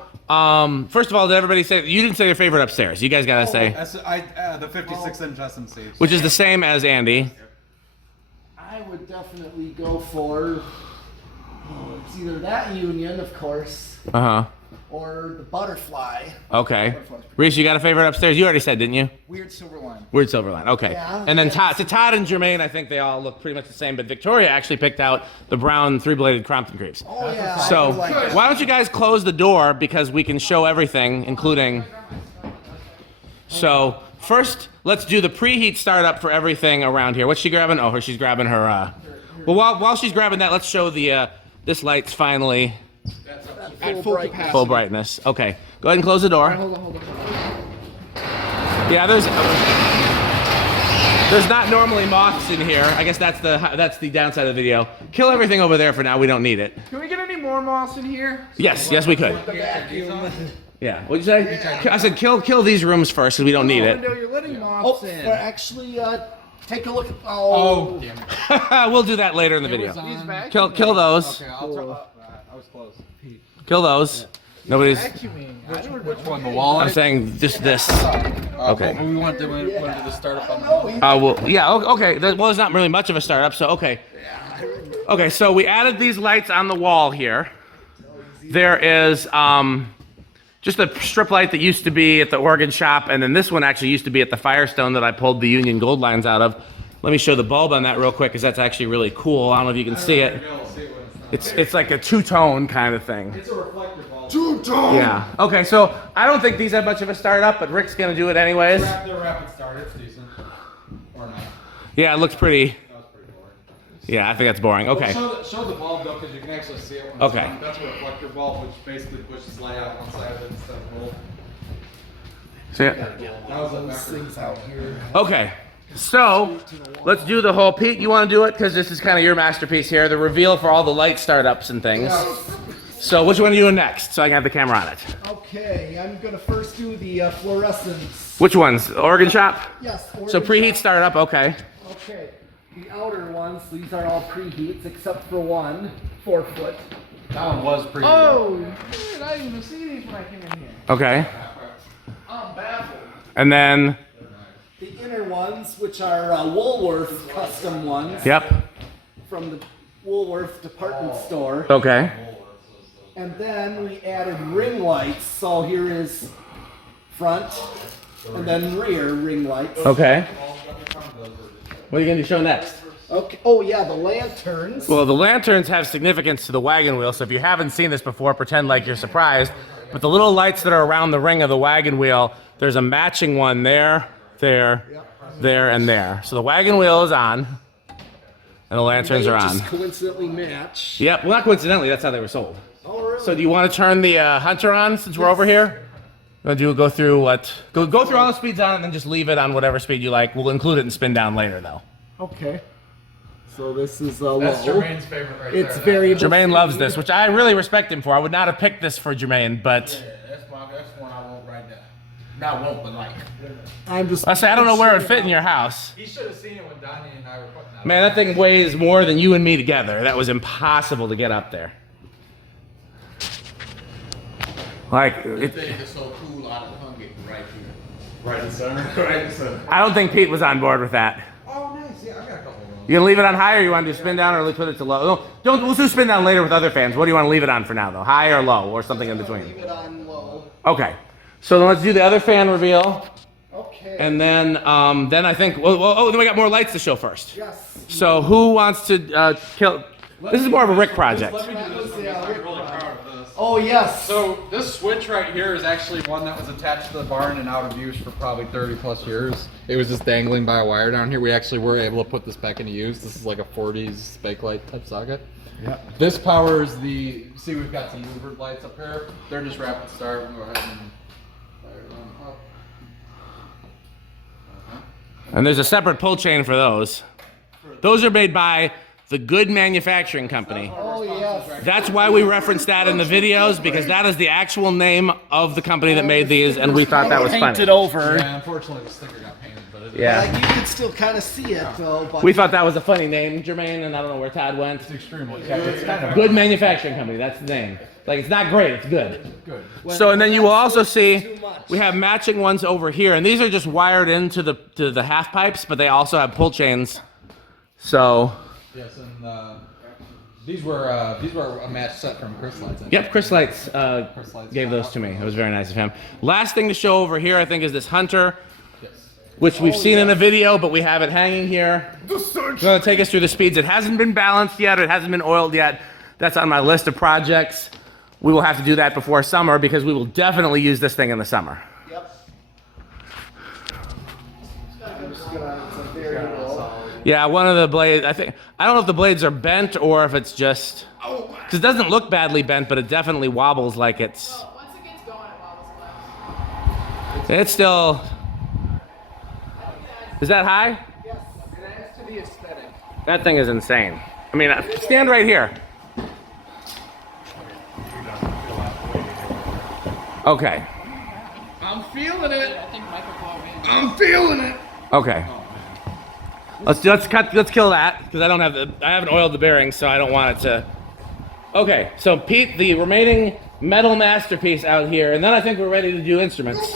first of all, did everybody say you didn't say your favorite upstairs? You guys gotta say, The 56-inch SMC. which is the same as Andy. I would definitely go for. It's either that union, of course, Uh huh. or the butterfly. Okay. Reese, you got a favorite upstairs? You already said, didn't you? Weird silver line. Weird Silverline. Okay. Yeah. And then Todd, and Jermaine, I think they all look pretty much the same, but Victoria actually picked out the brown 3-bladed Crompton creeps. Oh yeah. So, I would like that. why don't you guys close the door because we can show everything, including. So, first, let's do the preheat startup for everything around here. What's she grabbing? Oh, she's grabbing her. Well, while she's grabbing that, let's show the. This light's finally At full capacity. full brightness. Okay, go ahead and close the door. Hold on. Yeah, there's not normally moths in here. I guess that's the downside of the video. Kill everything over there for now. We don't need it. Can we get any more moths in here? Yes, we could. The vacuum. Yeah. What'd you say? I said kill these rooms first because we don't need it. Window, you're letting Oh, moths in. but actually, take a look at. Oh. Damn it. We'll do that later in the video. Use vacuum. Kill those. Okay, I'll try. I was close. Kill those. Nobody's. Vacuuming. Which one? The wall? I'm saying just this. Okay. We want to do the startup on the Well, yeah, okay. Well, there's not really much of a startup, so okay. Okay, so we added these lights on the wall here. There is just a strip light that used to be at the organ shop, and then this one actually used to be at the Firestone that I pulled the Union Gold lines out of. Let me show the bulb on that real quick, because that's actually really cool. I don't know if you can see it. It's like a two-tone kind of thing. It's a reflector bulb. Two-tone. Yeah. Okay, so I don't think these have much of a startup, but Rick's gonna do it anyways. They're rapid start. It's decent. Or not. Yeah, it looks pretty. That was pretty boring. Yeah, I think that's boring. Okay. Show the bulb though, because you can actually see it when it's Okay. on. That's a reflector bulb, which basically pushes light out one side of it instead of both. So, yeah. That was a Those things out here. Okay. So, let's do the whole. Pete, you want to do it? Because this is kind of your masterpiece here, the reveal for all the light startups and things. So, which one are you doing next? So I can have the camera on it. Okay, I'm gonna first do the fluorescence. Which ones? Organ shop? Yes. So organ preheat shop. startup, okay. Okay, the outer ones, these are all preheats except for one, 4 foot. That one was pretty. Oh, dude, I didn't even see these when I came in here. Okay. I'm baffled. And then, The inner ones, which are Woolworth custom ones yep. from the Woolworth department store. Okay. And then we added ring lights, so here is front and then rear ring lights. Okay. What are you going to show next? Okay. Oh yeah, the lanterns. Well, the lanterns have significance to the wagon wheel, so if you haven't seen this before, pretend like you're surprised. But the little lights that are around the ring of the wagon wheel, there's a matching one there, there, and there. So the wagon wheel is on, and the lanterns They are just on. coincidentally match. Yep, well, not coincidentally, that's how they were sold. Oh really? So do you want to turn the Hunter on since we're over here? Go through what? Go through all the speeds on, and then just leave it on whatever speed you like. We'll include it in spin down later, though. Okay. So this is That's low. Jermaine's favorite right It's there. very Jermaine loves this, which I really respect him for. I would not have picked this for Jermaine, but That's one I want right now. Not want, but like. I'm just. I say I don't know where it would fit in your house. He should have seen it when Donnie and I were putting that. Man, that thing weighs more than you and me together. That was impossible to get up there. Like, This thing is so cool, I hung it right here. Right in the center. Right in the center. I don't think Pete was on board with that. Oh, nice. Yeah, I got a couple of those. You gonna leave it on high, or you want to do spin down, or put it to low? No, don't. We'll do spin down later with other fans. What do you want to leave it on for now, though? High or low, or something in between? Leave it on low. Okay. So then let's do the other fan reveal, Okay. and then I think. Then we got more lights to show first. Yes. So who wants to kill? This is more of a Rick project. Let me do this. was, yeah, I'm Rick really project. proud of this. Oh yes. So this switch right here is actually one that was attached to the barn and out of use for probably 30 plus years. It was just dangling by a wire down here. We actually were able to put this back into use. This is like a 40s bakelite type socket. Yep. This powers the, see we've got some louvered lights up here. They're just rapid start. We'll go ahead and fire them up. And there's a separate pull chain for those. Those are made by the Good Manufacturing Company. Oh yes. That's why we referenced that in the videos, because that is the actual name of the company that made these, and we thought that was Painted funny. over. Yeah, unfortunately the sticker got painted, but it Yeah. Like you can still kind of see it though. But We thought that was a funny name, Jermaine, and I don't know where Todd went. it's extremely, it's kind of Good Manufacturing Company, that's the name. Like, it's not great, it's good. good. So, and then you will also see we have matching ones over here, and these are just wired into the half pipes, but they also have pull chains. So, Yes, and these were a match set from Chris Lights. yep, Chris Lights gave those to me. It was very nice of him. Last thing to show over here, I think, is this Hunter, Yes. which we've seen in a video, but we have it hanging here. It's going to take us through the speeds. It hasn't been balanced yet. It hasn't been oiled yet. That's on my list of projects. We will have to do that before summer because we will definitely use this thing in the summer. Yep. I'm just gonna. It's a very low. Yeah, one of the blades, I don't know if the blades are bent or if it's just, because it doesn't look badly bent, but it definitely wobbles like it's, Well, once it gets going, it wobbles less. it's still, is that high? It adds to the aesthetic. That thing is insane. I mean, stand right here. Okay, I'm feeling it. I think microphone means. I'm feeling it. okay. Let's kill that, because I haven't oiled the bearings, so I don't want it to. Okay, so Pete, the remaining metal masterpiece out here, and then I think we're ready to do instruments.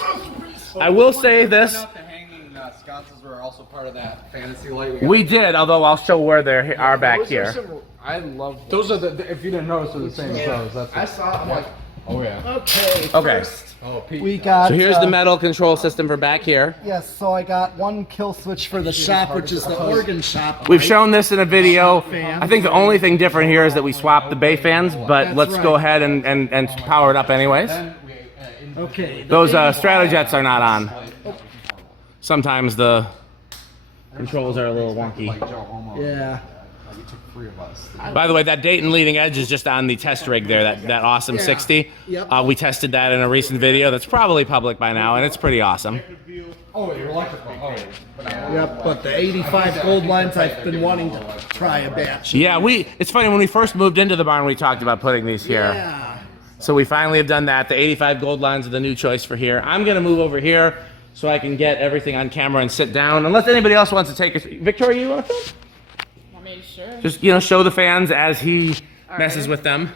I will say this. The hanging sconces were also part of that fantasy light. We did, although I'll show where they are back Those are here. some- I love Those are the, if you didn't notice, they're the same as those. That's I saw. I'm like, oh yeah. Okay. Okay. First, Oh, Pete. we got. So here's the metal control system for back here. Yes. So I got one kill switch for the shop, which is the organ shop. We've shown this in a video. I think the only thing different here is that we swapped the bay fans, but That's let's go right. ahead and power it up anyways. Then we, Okay. the Those 85 Stratojets are not on. Sometimes the controls are a little wonky. like Joe Homo. Yeah. Like, it took 3 of us. By the way, that Dayton leading edge is just on the test rig there, that awesome 60. Yep. We tested that in a recent video that's probably public by now, and it's pretty awesome. Oh, you're electrical. Oh, but Yep. But the 85 gold lines, I've been wanting to try a batch. Yeah, it's funny, when we first moved into the barn, we talked about putting these here. Yeah. So we finally have done that. The 85 gold lines are the new choice for here. I'm gonna move over here so I can get everything on camera and sit down. Unless anybody else wants to take a, Victoria, you wanna film? I mean, sure. Just, show the fans as he messes with them.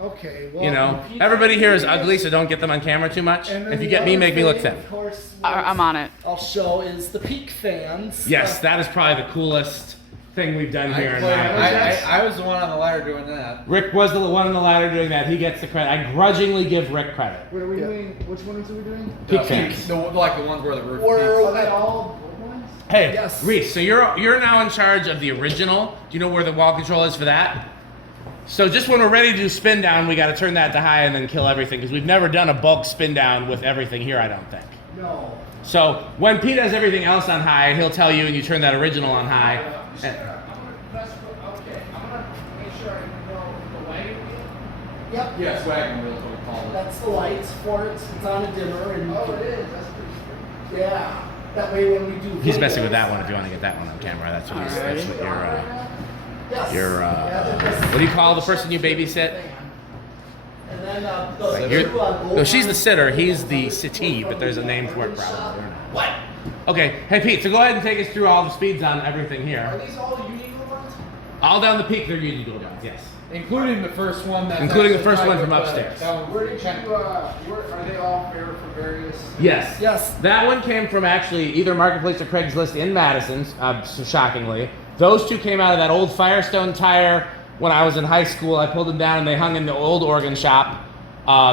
Okay. Well, Everybody here is ugly, so don't get them on camera too much. and then If you the get me, other make me look thing, thin. Of course, I'm on it. I'll show is the peak fans. Yes, that is probably the coolest thing we've done here. in my I was the one on the ladder doing that. Rick was the one on the ladder doing that. He gets the credit. I grudgingly give Rick credit. what are we doing? Which ones are we doing? Peak fans. Like the ones where the roof Or Are they all gold ones? Hey, Yes. Reese, so you're now in charge of the original. Do you know where the wall control is for that? So just when we're ready to do spin down, we got to turn that to high and then kill everything, because we've never done a bulk spin down with everything here, I don't think. No. So when Pete has everything else on high, he'll tell you and you turn that original on high. Okay, I'm gonna make sure I know the wagon wheel. Yep. Yes, wagon wheel is what we call it. That's the lights for it. It's on a dimmer and. Oh, it is. That's pretty sweet. Yeah. That way when we do. He's messing videos- with that one if you want to get that one on camera. That's what you're Yes. Your Yeah, what do you call the person you babysit? And then Like no, she's the sitter. He's the sittee, but there's a name for it probably. What? Okay, hey Pete. So go ahead and take us through all the speeds on everything Are here. these all Union ones? All down the peak, they're Union Gold ones. Yes. Including the first one. That's Including the actually first one tied from with the- upstairs. that one- Where did you, where, are they all fair for various? Yes. Yes. That one came from actually either Marketplace or Craigslist in Madison, so shockingly. Those two came out of that old Firestone tire when I was in high school. I pulled them down and they hung in the old organ shop.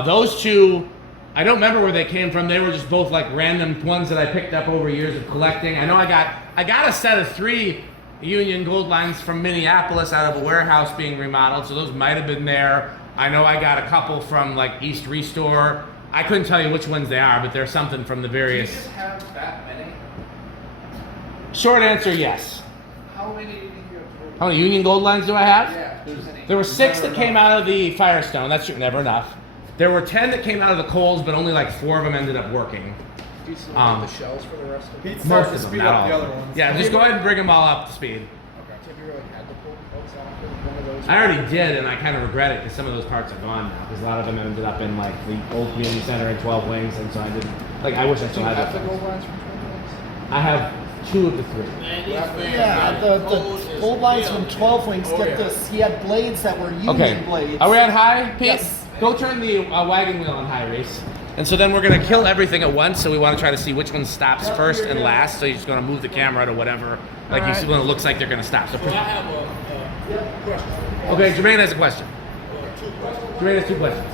Those two, I don't remember where they came from. They were just both like random ones that I picked up over years of collecting. I know I got a set of 3 Union Gold lines from Minneapolis out of a warehouse being remodeled, so those might have been there. I know I got a couple from like East Restore. I couldn't tell you which ones they are, but there's something from the Do you various. just have that many? Short answer, yes. How many do you think you have total? How many Union Gold lines do I have? Yeah, there's any. There were 6 that came out of the Firestone. That's never enough. There were 10 that came out of the Coles, but only like 4 of them ended up working. Do you still um, have the shells for the rest of them? He's Most starting to of them, speed not up all the of other them. ones. Yeah, just go ahead and bring them all up to speed. Have you really had to pull those off of one of those? I already did, and I kind of regret it because some of those parts are gone now. Because a lot of them ended up in like the old community center and 12 wings, and so I didn't. Like, I wish I Do still you had have the those. gold lines from Twin I have 2 of the 3. Yeah, the gold lines from 12 Wings get this. He had blades that were Union Okay. blades. Are we on high, Pete? Yes. Go turn the wagon wheel on high, Reese. And so then we're gonna kill everything at once. So we want to try to see which one stops first and last. So you're just gonna move the camera to whatever, like you see when it looks like they're gonna stop. So I have a question. okay, Jermaine has a question. Two questions. Jermaine has 2 questions.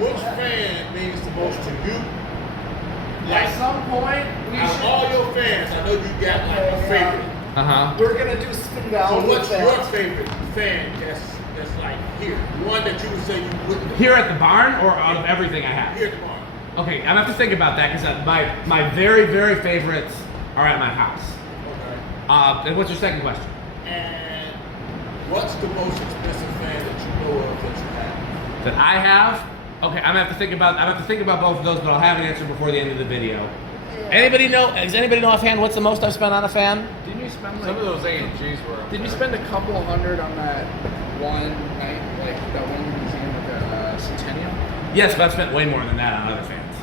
Which fan means the most to you? At some point, we Out of should. all your fans, I know you got like a favorite. Uh huh. We're gonna do spin So down with what's your that. favorite fan that's like here? One that you would say you wouldn't Here at the barn or out of everything I have? here tomorrow. Okay, I'm gonna have to think about that because my very favorites are at my house. Okay. And what's your second question? And what's the most expensive fan that you know of that you have? That I have? Okay, I'm gonna have to think about both of those, but I'll have an answer before the end of the video. Anybody know? Does anybody know offhand what's the most I've spent on a fan? Didn't you spend like? Some of those A&Gs were. Didn't you spend a couple $100 on that one night, like that one museum with the Centennial? Yes, but I've spent way more than that on other fans.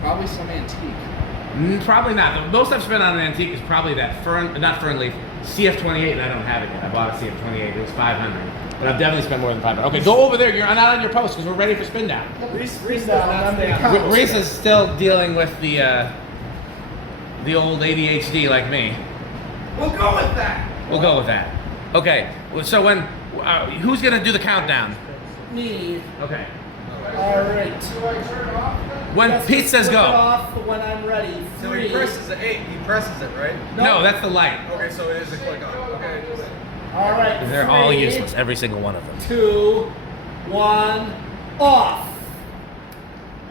Probably some antique. Probably not. The most I've spent on an antique is probably that not Fernleaf, CF28, and I don't have it yet. I bought a CF28. It was $500, but I've definitely spent more than $500. Okay, go over there. You're not on your post because we're ready for spin down. Spin down on the couch. Reese is still dealing with the old ADHD like me. We'll go with that. We'll go with that. Okay. So when who's gonna do the countdown? Me. Okay. All right. Do I turn it off then? When Yes, Pete says flip it go. off when I'm ready. So he 3. presses it. He presses it, right? No, that's the light. Okay, so it is a click on. Okay. All right. They're all 3, useless, every single one of them. 2, 1, off.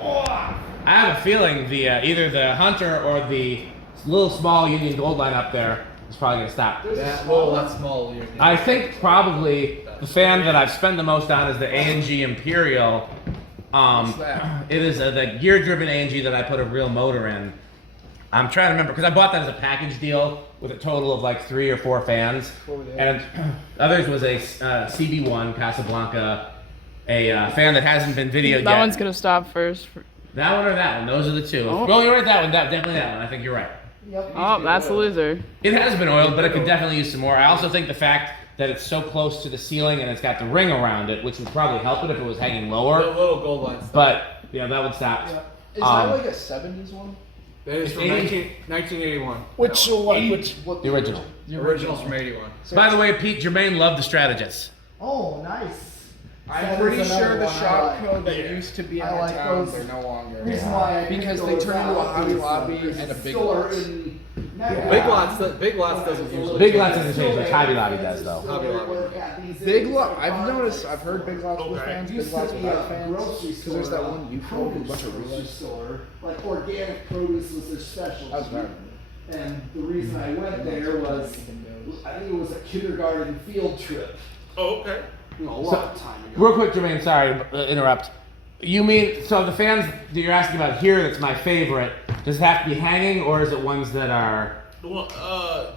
I have a feeling the either the Hunter or the little small Union Gold line up there is probably gonna stop. That's small. I think probably the fan that I've spent the most on is the A&G Imperial. It is the gear-driven A&G that I put a real motor in. I'm trying to remember because I bought that as a package deal with a total of like 3 or 4 fans, and others was a CB1 Casablanca, a fan that hasn't been videoed That yet. one's gonna stop first. That one or that one? Those are the 2. Oh. Well, you're right. That one. Definitely that one. I think you're right. Oh, that's the loser. It has been oiled, but it could definitely use some more. I also think the fact that it's so close to the ceiling and it's got the ring around it, which would probably help it if it was hanging lower. little gold lines. But yeah, that would stop. Is that Um, like a 70s one? That is from 1981. Which one? Which? What The original. The original's from 81. By the way, Pete, Jermaine loved the Strategist. Oh, nice. I'm That pretty is another sure the one I shop like. code that used to be in I the like town, those. they're no longer. Reason why I Because picked they those turned into a out Hobby is, Lobby there's and a Big store Lots. in- Big Lots doesn't usually. Big Lots doesn't change, but Hobby Lobby does though. Hobby Lobby. Big Lot. I've heard Big Lots with fans, Big Used Lots to be without a fans. grocery Because there's that store, one you told a bunch of grocery realize. store. Like organic produce was their specialty. That was bad. And the reason I went there was, I think it was a kindergarten field trip. Oh, okay. You know, a long time ago. Real quick, Jermaine, sorry to interrupt. You mean, so the fans that you're asking about here that's my favorite, does it have to be hanging or is it ones that are, The one,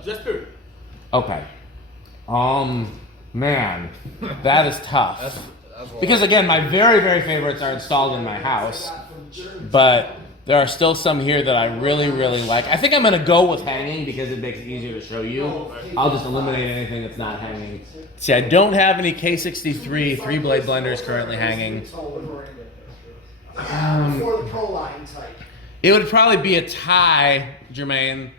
just period. okay. Man, that is tough. Because again, my very, very favorites are installed in my house, but there are still some here that I really, really like. I think I'm gonna go with hanging because it makes it easier to show you. I'll just eliminate anything that's not hanging. See, I don't have any K63 3-blade blenders currently hanging. For the Pro line type. It would probably be a tie, Jermaine,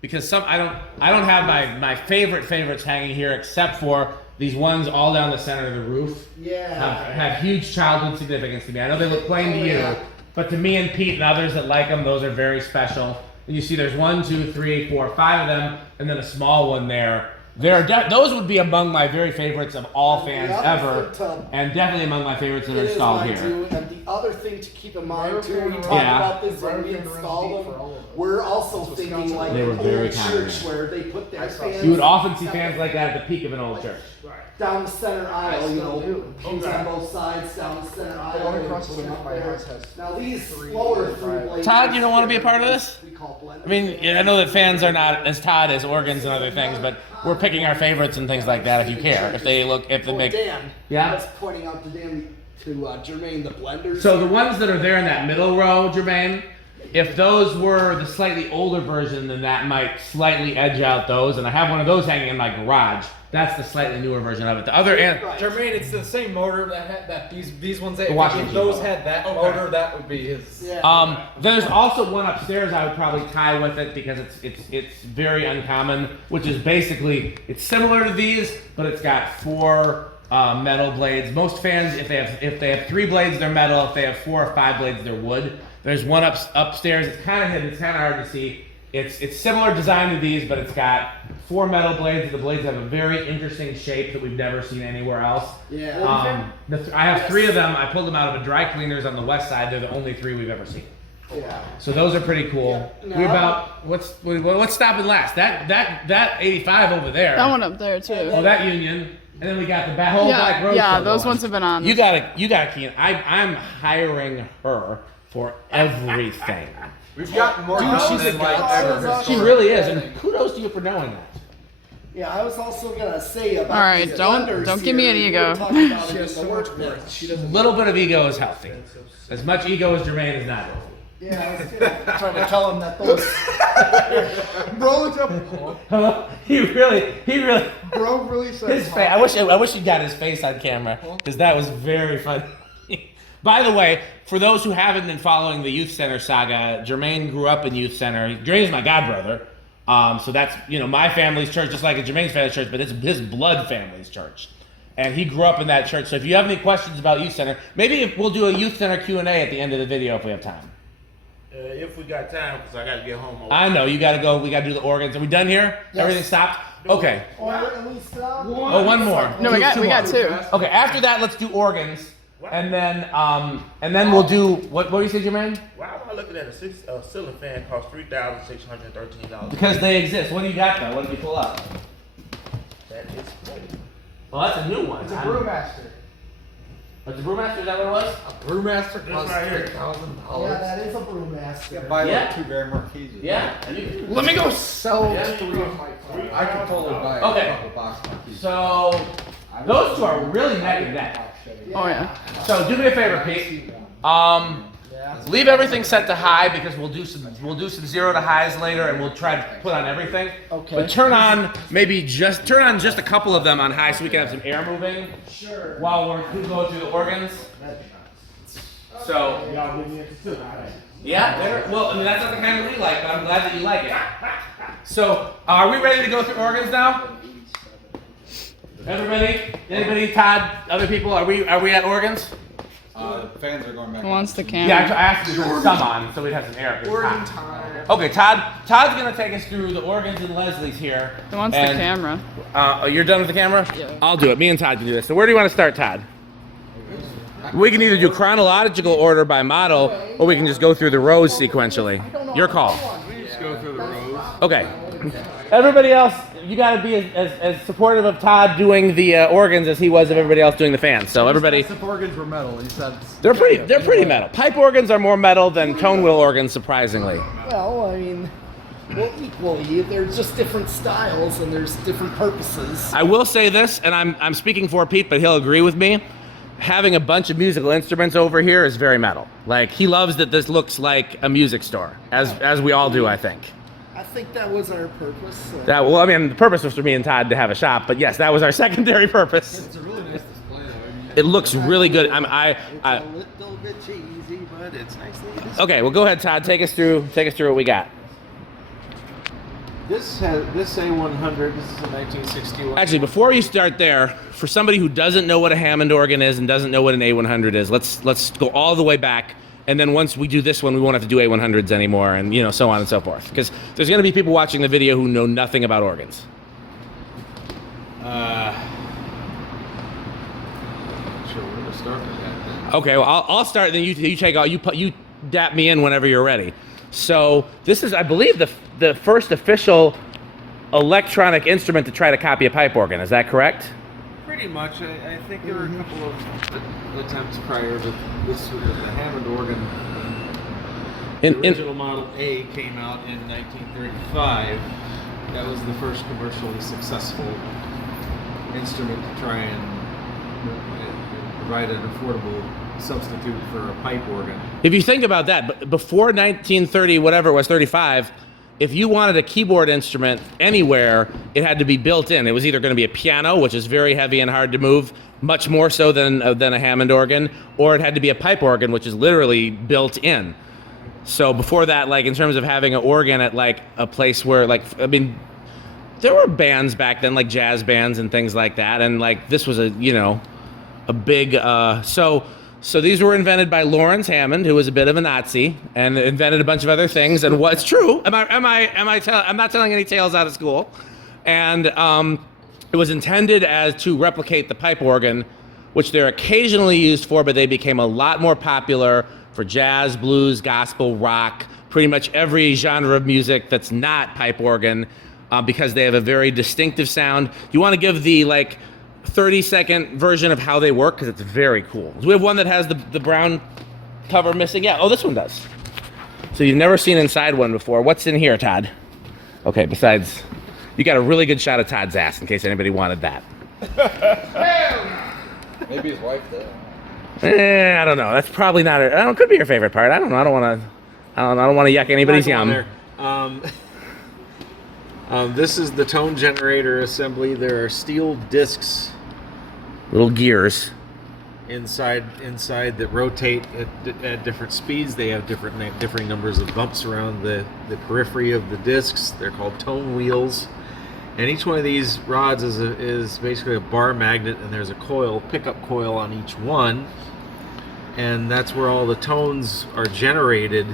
because I don't have my favorites hanging here except for these ones all down the center of the roof. Yeah. Have huge childhood significance to me. I know they look plain to you, but to me and Pete and others that like them, those are very special. And you see there's 1, 2, 3, 4, 5 of them, and then a small one there. Those would be among my very favorites of all fans ever, and definitely among my favorites that are installed here. Too. And the other thing to keep in mind too, we talked about this when we installed them. We're also thinking like They were an very old common. church where they put their fans. You would often see fans like that at the peak of an old church. Down the center aisle, you know, pews on both sides, down the center aisle. one across the street from my house has Now these lower 3-blade. Todd, you don't want to be a part of this? We call blenders. I mean, I know that fans are not as Todd as organs and other things, but we're picking our favorites and things like that if you care. If they make... Dan, Yeah? I was pointing out to Dan, to Jermaine, the blenders. So the ones that are there in that middle row, Jermaine, if those were the slightly older version, then that might slightly edge out those. And I have one of those hanging in my garage. That's the slightly newer version of it. The other end... Jermaine, it's the same motor that these ones. If washing those machine had that motor, that would be his. Yeah. There's also one upstairs I would probably tie with it because it's very uncommon, which is basically, it's similar to these, but it's got 4 metal blades. Most fans, if they have 3 blades, they're metal. If they have 4 or 5 blades, they're wood. There's one upstairs. It's kind of hidden. It's kind of hard to see. It's similar design to these, but it's got 4 metal blades. The blades have a very interesting shape that we've never seen anywhere else. Yeah. I have 3 of them. I pulled them out of a dry cleaners on the west side. They're the only 3 we've ever seen. Yeah. So those are pretty cool. Yeah. We about what's stopping last? That 85 over there. That one up there too. Oh, that Union. And then we got the whole Black Rose. Yeah, still those going. ones have been on. You got Keen. I'm hiring her for everything. We've gotten more done than like ever. She really is, and kudos to you for knowing that. Yeah, I was also gonna say about. All right, these don't blenders give me here. an We ego. were talking about it in the workbench. A little bit of ego is healthy. As much ego as Jermaine is not healthy. Yeah, I was trying to tell him that those. Bro, it's up. he really. Bro really said His face. I wish you got his face on camera because that was very funny. By the way, for those who haven't been following the youth center saga, Jermaine grew up in youth center. Jermaine's my godbrother, so that's my family's church, just like Jermaine's family's church, but it's his blood family's church, and he grew up in that church. So if you have any questions about youth center, maybe we'll do a youth center Q&A at the end of the video if we have time. If we got time, because I got to get home. I know you got to go. We got to do the organs. Are we done here? Yes. Everything stopped. Okay. Or at least Oh, one more. No, we got 2. Okay, after that, let's do organs, and then we'll do what were you say, Jermaine? Why am I looking at a ceiling fan cost $3,613? Because they exist. What do you got though? What did you pull up? That is great. Well, that's a new one. It's a Brewmaster. It's a Brewmaster. Is that what it was? Brewmaster costs right here. $3,000. Yeah, that is a brewmaster. Buy Yeah. like 2 Barry Marquises. Yeah. Let me go sell Yeah. 3 of my cars. I could totally buy Okay. a couple box Marquises. So those 2 are really neck and neck. Oh yeah. So do me a favor, Pete. Leave everything set to high because we'll do some 0 to highs later, and we'll try to put on everything. Okay. But turn on just a couple of them on high so we can have some air moving. Sure. While we're going through the organs. So yeah, well, I mean that's not the kind that we like, but I'm glad that you like it. So are we ready to go through organs now? Everybody? Anybody? Todd? Other people? Are we at organs? Fans are going back. Who wants the Yeah, camera? I asked you to put some on so we'd have some air. Organ time. Okay, Todd's gonna take us through the organs and Leslie's here. Who wants the And, camera? You're done with the camera? Yeah. I'll do it. Me and Todd can do this. So where do you want to start, Todd? We can either do chronological order by model, or we can just go through the rows sequentially. Your call. We just go through the rows. Okay. Everybody else, you got to be as supportive of Todd doing the organs as he was of everybody else doing the fans. So everybody, If organs were metal, he said. they're pretty metal. Pipe organs are more metal than tone wheel organs, surprisingly. Well, I mean, Well, equally, there's just different styles and there's different purposes. I will say this, and I'm speaking for Pete, but he'll agree with me. Having a bunch of musical instruments over here is very metal. Like, he loves that this looks like a music store, as we all do, I think. I think that was our purpose. Well, I mean, the purpose was for me and Todd to have a shop, but yes, that was our secondary purpose. It's a really nice display though. It looks really good. It's a little bit cheesy, but it's nicely displayed. Okay, well, go ahead, Todd. Take us through what we got. This A100. This is a 1961. Actually, before you start there, for somebody who doesn't know what a Hammond organ is and doesn't know what an A100 is, let's go all the way back. And then once we do this one, we won't have to do A100s anymore, and so on and so forth. Because there's going to be people watching the video who know nothing about organs. Sure, we're gonna start with that then. Okay, well, I'll start. Then you take all. You dap me in whenever you're ready. So this is, I believe, the first official electronic instrument to try to copy a pipe organ. Is that correct? Pretty much. I think there were a couple of attempts prior, but this was the Hammond organ. The original Model A came out in 1935. That was the first commercially successful instrument to try and provide an affordable substitute for a pipe organ. If you think about that, but before 1930, whatever it was, 35, if you wanted a keyboard instrument anywhere, it had to be built in. It was either going to be a piano, which is very heavy and hard to move, much more so than a Hammond organ, or it had to be a pipe organ, which is literally built in. So before that, like, in terms of having an organ at like a place where, like, I mean, there were bands back then, like jazz bands and things like that, and like this was a big so these were invented by Lawrence Hammond, who was a bit of a Nazi and invented a bunch of other things. And what's true? I'm not telling any tales out of school. And it was intended to replicate the pipe organ, which they're occasionally used for, but they became a lot more popular for jazz, blues, gospel, rock, pretty much every genre of music that's not pipe organ, because they have a very distinctive sound. You want to give the 30-second version of how they work, because it's very cool. We have one that has the brown cover missing. Yeah, this one does. So you've never seen inside one before. What's in here, Todd? Okay, besides, you got a really good shot of Todd's ass in case anybody wanted that. Maybe his wife did. I don't know. That's probably not. It could be your favorite part. I don't know. I don't want to yuck anybody's yum. This is the tone generator assembly. There are steel discs, Little gears. inside that rotate at different speeds. They have differing numbers of bumps around the periphery of the discs. They're called tone wheels, and each one of these rods is basically a bar magnet, and there's a pickup coil on each one, and that's where all the tones are generated.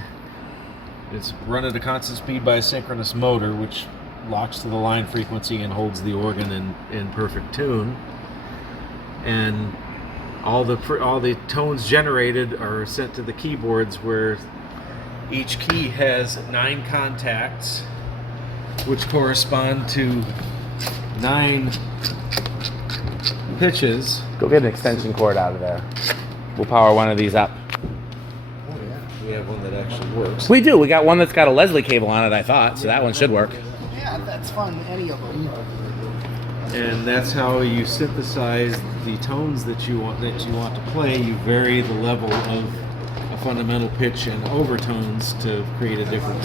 It's run at a constant speed by a synchronous motor, which locks to the line frequency and holds the organ in perfect tune. And all the tones generated are sent to the keyboards, where each key has 9 contacts, which correspond to 9 pitches. Go get an extension cord out of there. We'll power one of these up. We have one that actually works. We do. We got one that's got a Leslie cable on it, I thought, so that one should work. Yeah, that's fun. Any of them. And that's how you synthesize the tones that you want to play. You vary the level of a fundamental pitch and overtones to create a different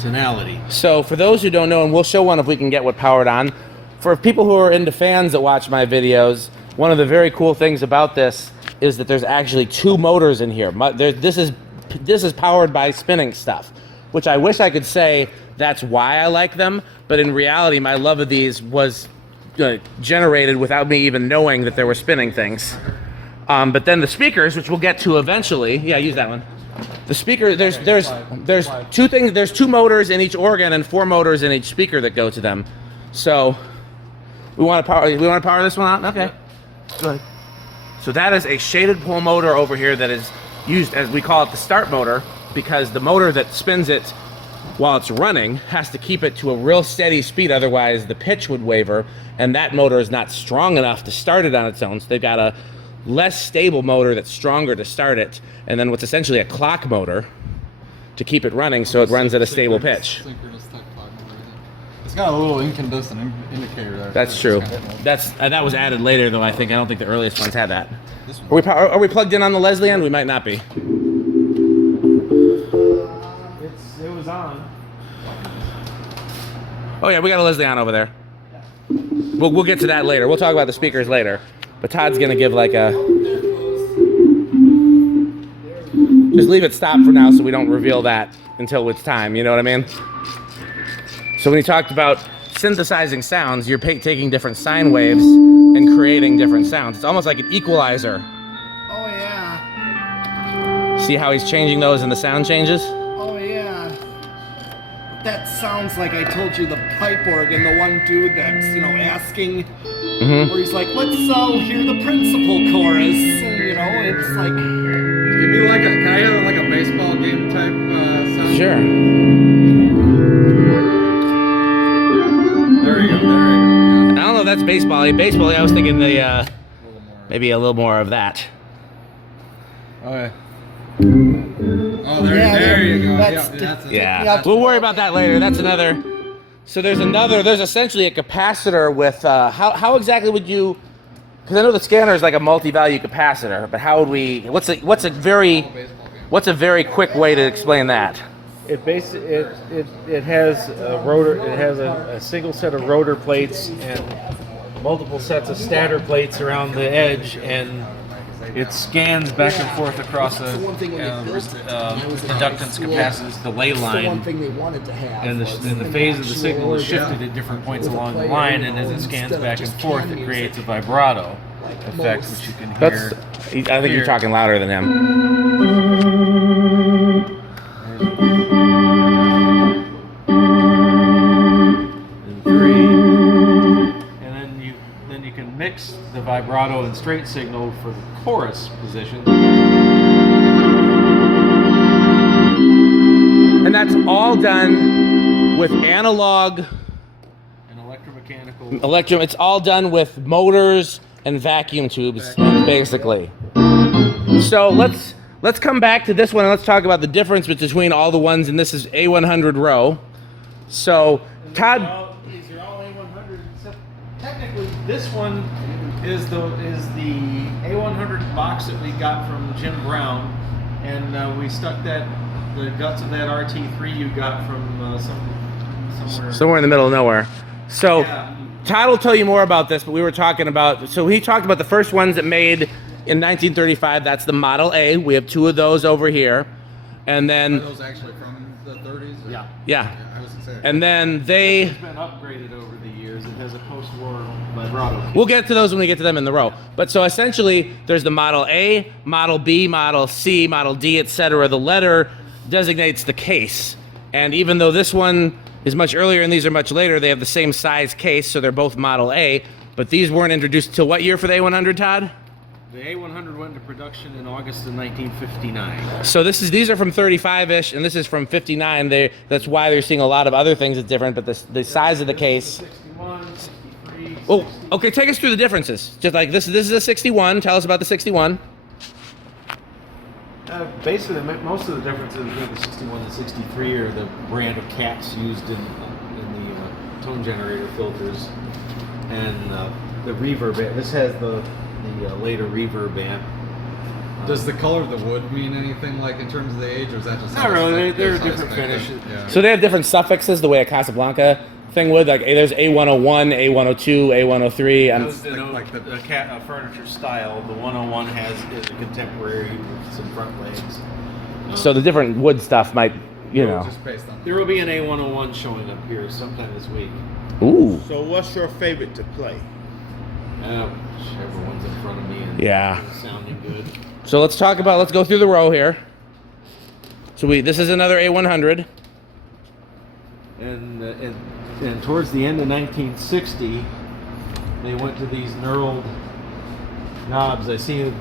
tonality. So for those who don't know, and we'll show one if we can get what powered on, for people who are into fans that watch my videos, one of the very cool things about this is that there's actually 2 motors in here. This is powered by spinning stuff, which I wish I could say that's why I like them, but in reality, my love of these was generated without me even knowing that there were spinning things. But then the speakers, which we'll get to eventually, yeah, use that one. The speaker, there's 2 things. There's 2 motors in each organ and 4 motors in each speaker that go to them. So we want to power this one out. Okay, go ahead. So that is a shaded pole motor over here that is used, as we call it, the start motor, because the motor that spins it while it's running has to keep it to a real steady speed, otherwise the pitch would waver, and that motor is not strong enough to start it on its own. So they've got a less stable motor that's stronger to start it, and then what's essentially a clock motor to keep it running so it runs at a stable pitch. Synchronous type clock and everything. It's got a little incandescent indicator there. That's true. That was added later though. I don't think the earliest ones had that. This one. Are we plugged in on the Leslie end? We might not be. It was on. Oh yeah, we got a Leslie on over there. We'll get to that later. We'll talk about the speakers later. But Todd's gonna give like a. Just leave it stopped for now so we don't reveal that until it's time. You know what I mean? So when you talked about synthesizing sounds, you're taking different sine waves and creating different sounds. It's almost like an equalizer. Oh yeah. See how he's changing those and the sound changes? Oh yeah. That sounds like I told you the pipe organ, the one dude that's, asking where he's like, let's hear the principal chorus. And, it's like Give me can I have like a baseball game type sound? Sure. There we go. I don't know if that's baseball. Baseball, I was thinking maybe a little more of that. Okay. Oh, there you go. that's- Yeah. We'll worry about that later. That's another. So there's essentially a capacitor with, how exactly would you, because I know the scanner is like a multi-value capacitor, but how would we, what's a very quick way to explain that? It has a rotor. It has a single set of rotor plates and multiple sets of stator plates around the edge, and it scans back and forth across a inductance capacitance delay the one line, thing they wanted to have. and the phase of the signal is shifted at different points along the line, and as it scans back and forth, it creates a vibrato effect, which you can hear. I think you're talking louder than him. And 3, and then you can mix the vibrato and straight signal for the chorus position. And that's all done with analog And electromechanical. It's all done with motors and vacuum tubes, basically. So let's come back to this one and let's talk about the difference between all the ones, and this is A100 row. So Todd, These are all A100, except technically this one is the A100 box that we got from Jim Brown, and we stuck the guts of that RT3 you got from somewhere in the middle of nowhere. So Yeah. Todd will tell you more about this, but we were talking about, so he talked about the first ones that made in 1935. That's the Model A. We have two of those over here. And Are then, those actually from the 30s? Or? yeah. I was gonna say. And then they, It's been upgraded over the years. It has a post-war vibrato. we'll get to those when we get to them in the row. But so essentially, there's the Model A, Model B, Model C, Model D, etc. The letter designates the case. And even though this one is much earlier and these are much later, they have the same size case, so they're both Model A. But these weren't introduced till what year for the A100, Todd? The A100 went into production in August of 1959. So these are from 35-ish, and this is from 59. That's why they're seeing a lot of other things that's different, but the size of the case. 61, 63, Oh, okay, take us through the differences. Just like this is a 61. Tell us about the 61. Basically, most of the differences between the 61 and 63 are the brand of caps used in the tone generator filters, and the reverb amp. This has the later reverb amp. Does the color of the wood mean anything like in terms of the age, or is that just Not really. They're just different unexpected? finishes. Yeah. So they have different suffixes, the way a Casablanca thing would. Like there's A101, A102, A103. Like a furniture style. The 101 is a contemporary with some front legs. So the different wood stuff might, Just based on. There will be an A101 showing up here sometime this week. Ooh. So what's your favorite to play? Whichever one's in front of me and Yeah. sounding good. So let's go through the row here. So this is another A100. And towards the end of 1960, they went to these knurled knobs. I've seen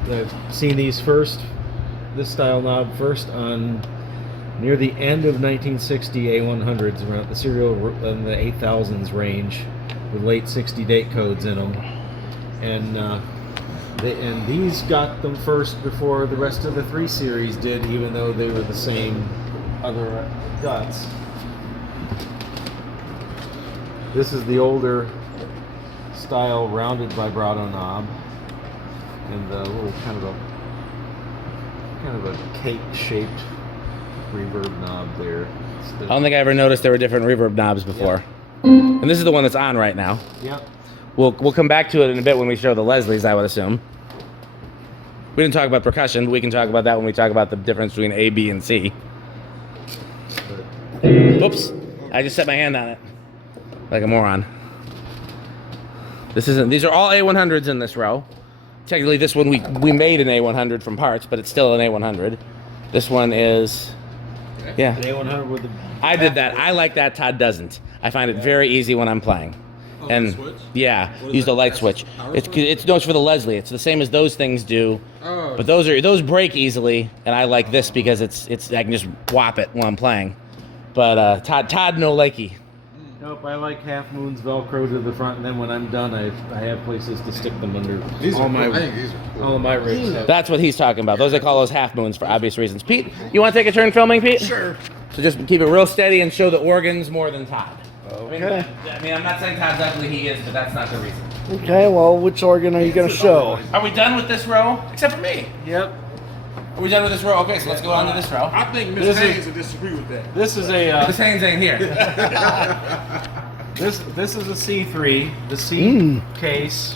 these first, this style knob first on near the end of 1960 A100s, around the serial in the 8000s range, with late 60 date codes in them, and these got them first before the rest of the 3 Series did, even though they were the same other guts. This is the older style rounded vibrato knob, and the little kind of a cake-shaped reverb knob there. I don't think I ever noticed there were different reverb knobs before. And this is the one that's on right now. Yep. We'll come back to it in a bit when we show the Leslies, I would assume. We didn't talk about percussion, but we can talk about that when we talk about the difference between A, B, and C. Oops. I just set my hand on it. Like a moron. These are all A100s in this row. Technically this one we made an A100 from parts, but it's still an A100. This one is, yeah. An A100 with the... I did that. I like that. Todd doesn't. I find it very easy when I'm playing. Oh, And the switch? yeah, What is use the that? light That's switch. power It's switch? no, it's for the Leslie. It's the same as those things do. Oh. But those break easily, and I like this because it's I can just whop it while I'm playing. But Todd no likey. Nope, I like half moons Velcro to the front, and then when I'm done, I have places to stick them under These all are my cool. I think these are cool. all of my rigs. have- That's what he's talking about. Those I call those half moons for obvious reasons. Pete, you want to take a turn filming, Pete? Sure. So just keep it real steady and show the organs more than Todd. Okay. I mean, I'm not saying Todd's ugly. He is, but that's not the reason. Okay, well, which organ are you going to show? Are we done with this row? Except for me. Yep. Are we done with this row? Okay, so let's go on to this row. I think Miss This is- Haynes would disagree with that. This is a This Haynes ain't here. this is a C3, the C case,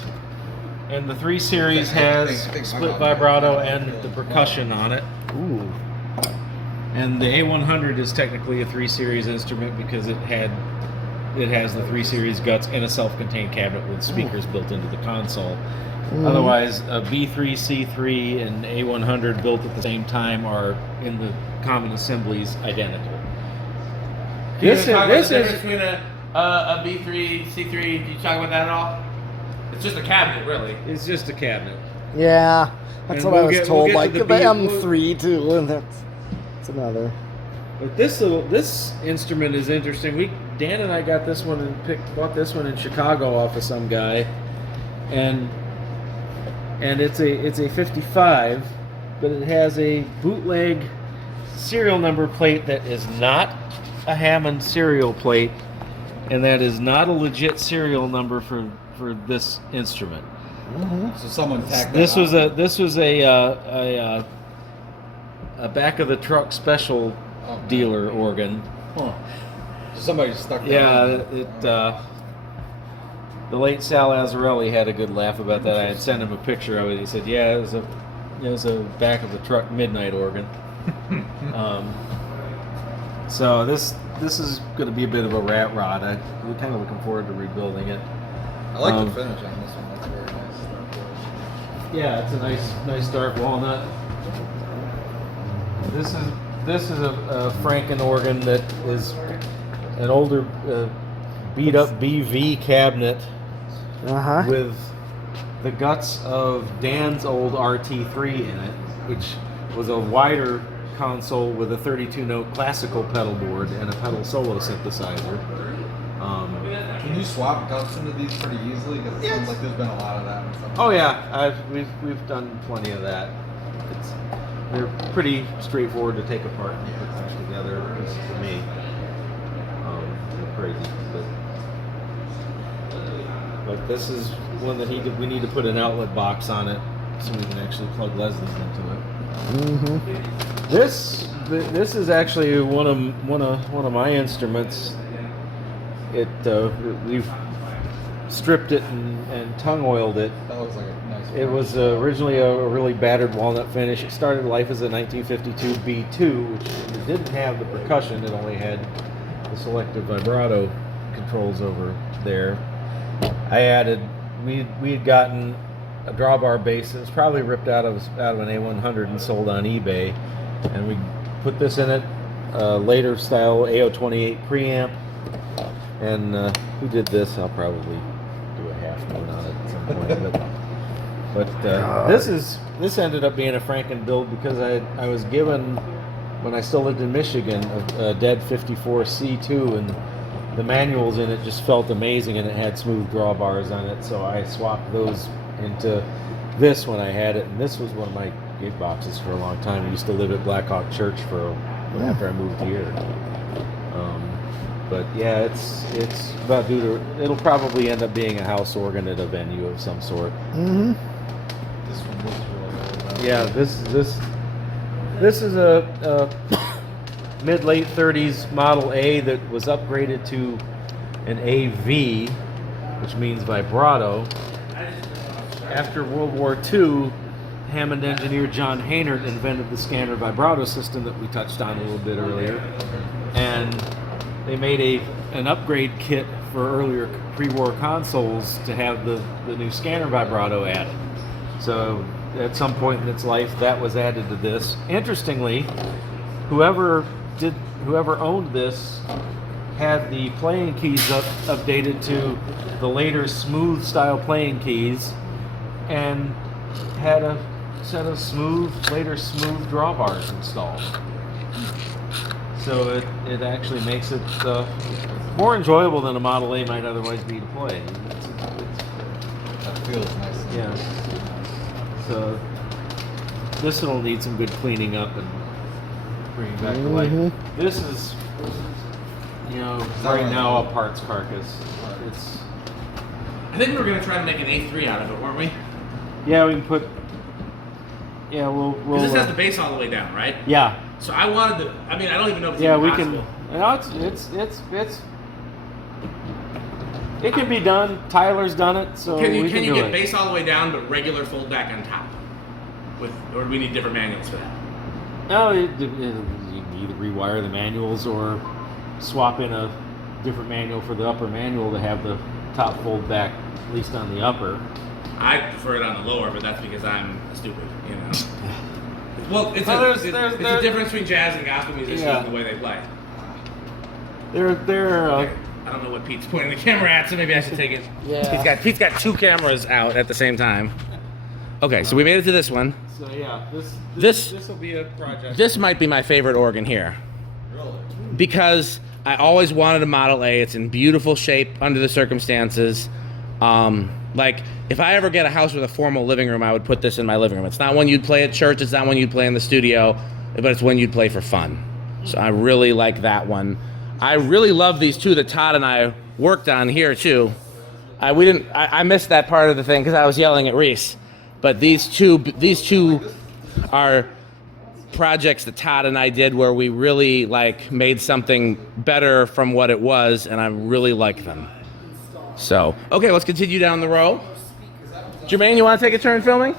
and the 3 Series has split vibrato and the percussion on it. Ooh. And the A100 is technically a 3 Series instrument because it has the 3 Series guts and a self-contained cabinet with speakers built into the console. Otherwise, a B3, C3, and A100 built at the same time are in the common assemblies identical. This is between a B3, C3. Did you talk about that at all? It's just a cabinet, really. it's just a cabinet. Yeah, that's And what I we'll was get- told. we'll get Like to the the B- M3 too, and that's another. But this instrument is interesting. Dan and I got this one and bought this one in Chicago off of some guy, and it's a 55, but it has a bootleg serial number plate that is not a Hammond serial plate, and that is not a legit serial number for this instrument. So someone tacked This that was on. a back of the truck special dealer organ. Huh. So somebody stuck that Yeah, on. the late Sal Azzarelli had a good laugh about that. I had sent him a picture of it. He said, "Yeah, it was a back of the truck midnight organ." So this is going to be a bit of a rat rod. We're kind of looking forward to rebuilding it. I like the finish on this one. That's very nice. Yeah, it's a nice dark walnut. This is a Franken organ that is an older beat up BV cabinet with the guts of Dan's old RT3 in it, which was a wider console with a 32-note classical pedal board and a pedal solo synthesizer. Can you swap guts into these pretty easily? Because it sounds like there's been a lot of that. In some Oh yeah, we've done plenty of that. They're pretty straightforward to take apart and put them together, at least for me. They're crazy, but this is one that we need to put an outlet box on it so we can actually plug Leslie's into it. This is actually one of my instruments. We've stripped it and tongue oiled it. That looks like a nice one. It was originally a really battered walnut finish. It started life as a 1952 B2, which it didn't have the percussion. It only had the selective vibrato controls over there. We had gotten a drawbar bass that was probably ripped out of an A100 and sold on eBay, and we put this in it, later style AO28 preamp, and who did this? I'll probably do a half note on it at some point. But this ended up being a Franken build because I was given, when I still lived in Michigan, a dead 54 C2, and the manuals in it just felt amazing, and it had smooth drawbars on it, so I swapped those into this when I had it, and this was one of my gig boxes for a long time. I used to live at Blackhawk Church for after I moved here. But yeah, it's about due to. It'll probably end up being a house organ at a venue of some sort. Mm-hmm. This one looks really old. Yeah, this is a mid late 30s Model A that was upgraded to an AV, which means vibrato. After World War II, Hammond engineer John Haynard invented the scanner vibrato system that we touched on a little bit earlier, and they made an upgrade kit for earlier pre-war consoles to have the new scanner vibrato added. So at some point in its life, that was added to this. Interestingly, whoever owned this had the playing keys updated to the later smooth style playing keys, and had a set of later smooth drawbars installed. So it actually makes it more enjoyable than a Model A might otherwise be to play. That feels nice. Yeah. So this will need some good cleaning up and bringing back to life. This is, right now a parts carcass. It's I think we were gonna try to make an A3 out of it, weren't we? yeah, we can put. Yeah, we'll. Because this has the base all the way down, right? Yeah. So I wanted to. I mean, I don't even know if it's Yeah, even we possible. can. It can be done. Tyler's done it, so Can we you can get do it. base all the way down, but regular fold back on top? Or do we need different manuals for that? No, you can either rewire the manuals or swap in a different manual for the upper manual to have the top fold back, at least on the upper. I prefer it on the lower, but that's because I'm stupid, Well, it's There's a difference between jazz and gospel musicians Yeah. and the way they play. They're I don't know what Pete's pointing the camera at, so maybe I should take it. Yeah. Pete's got two cameras out at the same time. Okay, so we made it to this one. so yeah. This This will be a project. this might be my favorite organ here. Really? Because I always wanted a Model A. It's in beautiful shape under the circumstances. Like, if I ever get a house with a formal living room, I would put this in my living room. It's not one you'd play at church. It's not one you'd play in the studio, but it's one you'd play for fun. So I really like that one. I really love these two that Todd and I worked on here too. I missed that part of the thing because I was yelling at Reese. But these two are projects that Todd and I did where we really made something better from what it was, and I really like them. So, okay, let's continue down the row. Jermaine, you want to take a turn filming?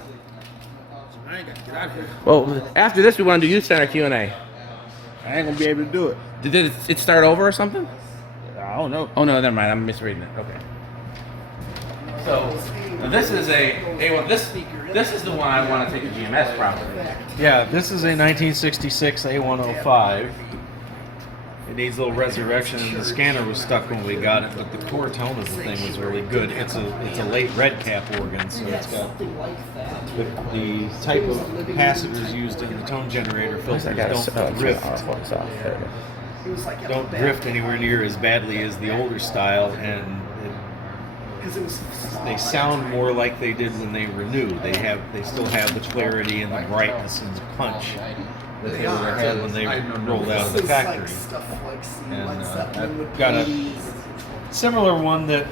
I ain't got to get out of here. Well, after this, we want to do Youth Center Q&A. I ain't gonna be able to do it. Did it start over or something? I don't know. Oh, no, never mind. I'm misreading it. Okay. So, now this is this is the one I want to take to GMS probably. Yeah, this is a 1966 A105. It needs a little resurrection. The scanner was stuck when we got it, but the core tone of the thing was really good. It's a late red cap organ, so it's got the type of capacitors used in the tone generator filters don't drift. Don't drift anywhere near as badly as the older style, and they sound more like they did when they were new. They still have the clarity and the brightness and the punch that they would have had when they rolled out of the factory. And I've got a similar one that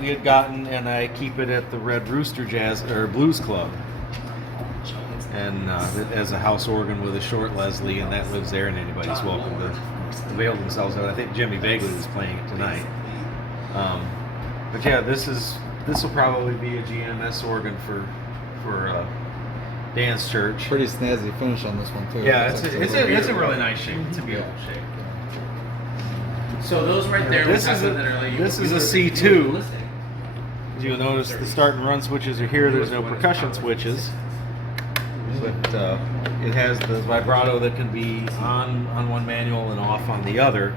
we had gotten, and I keep it at the Red Rooster Blues Club, and as a house organ with a short Leslie, and that lives there, and anybody's welcome to avail themselves of it. I think Jimmy Bagley is playing it tonight. But yeah, this will probably be a GMS organ for Dan's church. Pretty snazzy finish on this one too. Yeah, it's a really nice shape. It's a beautiful shape. So those right there. This is a C2. As you'll notice, the start and run switches are here. There's no percussion switches, but it has the vibrato that can be on one manual and off on the other.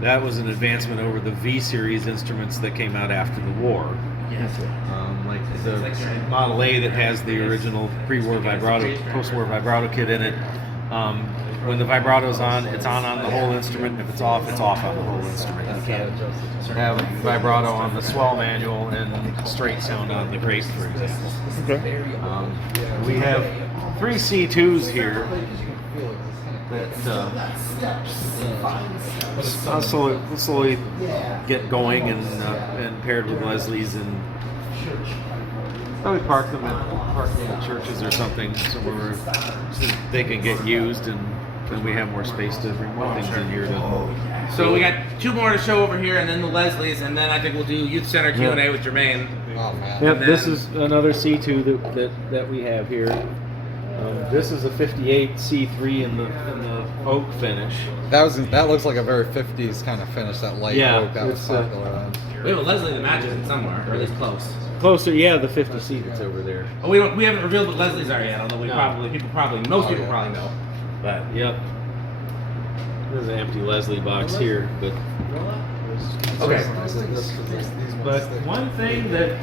That was an advancement over the V series instruments that came out after the war. Like the Model A that has the original pre-war vibrato, post-war vibrato kit in it. When the vibrato's on, it's on the whole instrument. If it's off on the whole instrument. You can't have vibrato on the swell manual and straight sound on the grate, for example. Okay. We have 3 C2s here. I'll slowly get going and paired with Leslie's and probably park them at churches or something somewhere so they can get used, and then we have more space to bring more things in here. So we got 2 more to show over here, and then the Leslie's, and then I think we'll do Youth Center Q&A with Jermaine. Oh man. Yep, this is another C2 that we have here. This is a 58 C3 in the oak finish. That looks like a very 50s kind of finish. That light oak that was it's, popular then. We have a Leslie that matches it somewhere, or at least close. Closer, yeah, the 50C that's over there. Oh, we haven't revealed what Leslie's are yet, although most people probably know. But Yep. There's an empty Leslie box here, but okay. But one thing that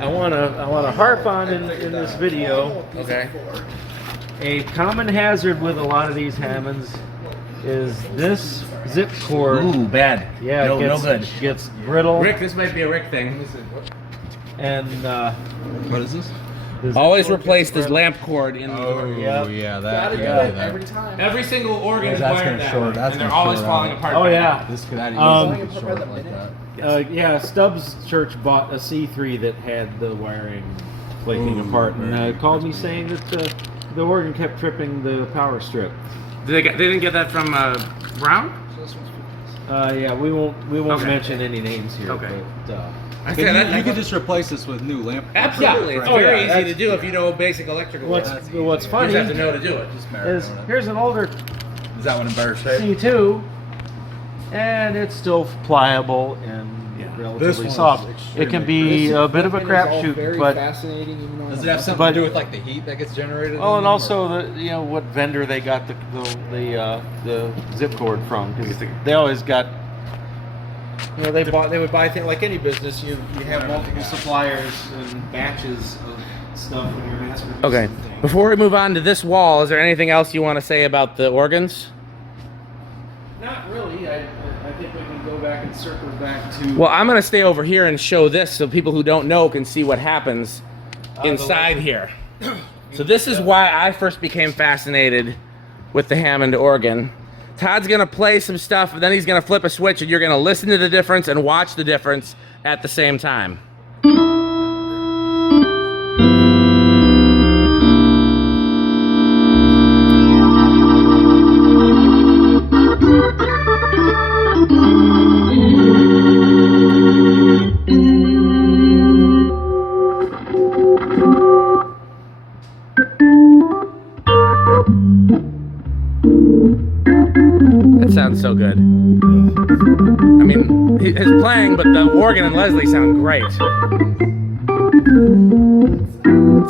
I wanna harp on in this video, Okay. a common hazard with a lot of these Hammonds is this zip cord. Ooh, bad. Yeah, no good. Gets brittle. Rick, this might be a Rick thing. And What is this? this Always cord replace gets this lamp cord in the organ. Yeah. Gotta do it every time. Every single organ is That's wired gonna that short- way, that's and they're gonna always short falling out. apart. Oh by yeah. This could Um, short like that. Yeah, Stubbs Church bought a C3 that had the wiring flaking apart, and called me saying that the organ kept tripping the power strip. They didn't get that from Brown? Yeah, we won't Okay. mention any names here. Okay. But, I say that You could just replace this with new lamp. absolutely. It's Oh, very yeah, easy to do if you know basic electrical. what's work. what's You funny just have to know to do it. is here's an older Is that one in better shape? C2, and it's still pliable and This relatively one is soft. It extremely can be a bit of a It's all crapshoot, very but fascinating. Even though Does I'm it have not- something to do with like the heat that gets generated? oh, in and them, also the what vendor they got the zip cord from, because they always got. They would buy things like any business. You have multiple suppliers and batches of stuff when you're mass producing Okay. things. Before we move on to this wall, is there anything else you want to say about the organs? Not really. I think we can go back and circle back to. Well, I'm going to stay over here and show this so people who don't know can see what happens inside here. So this is why I first became fascinated with the Hammond organ. Todd's going to play some stuff, and then he's going to flip a switch, and you're going to listen to the difference and watch the difference at the same time. That sounds so good. I mean, his playing, but the organ and Leslie sound great. It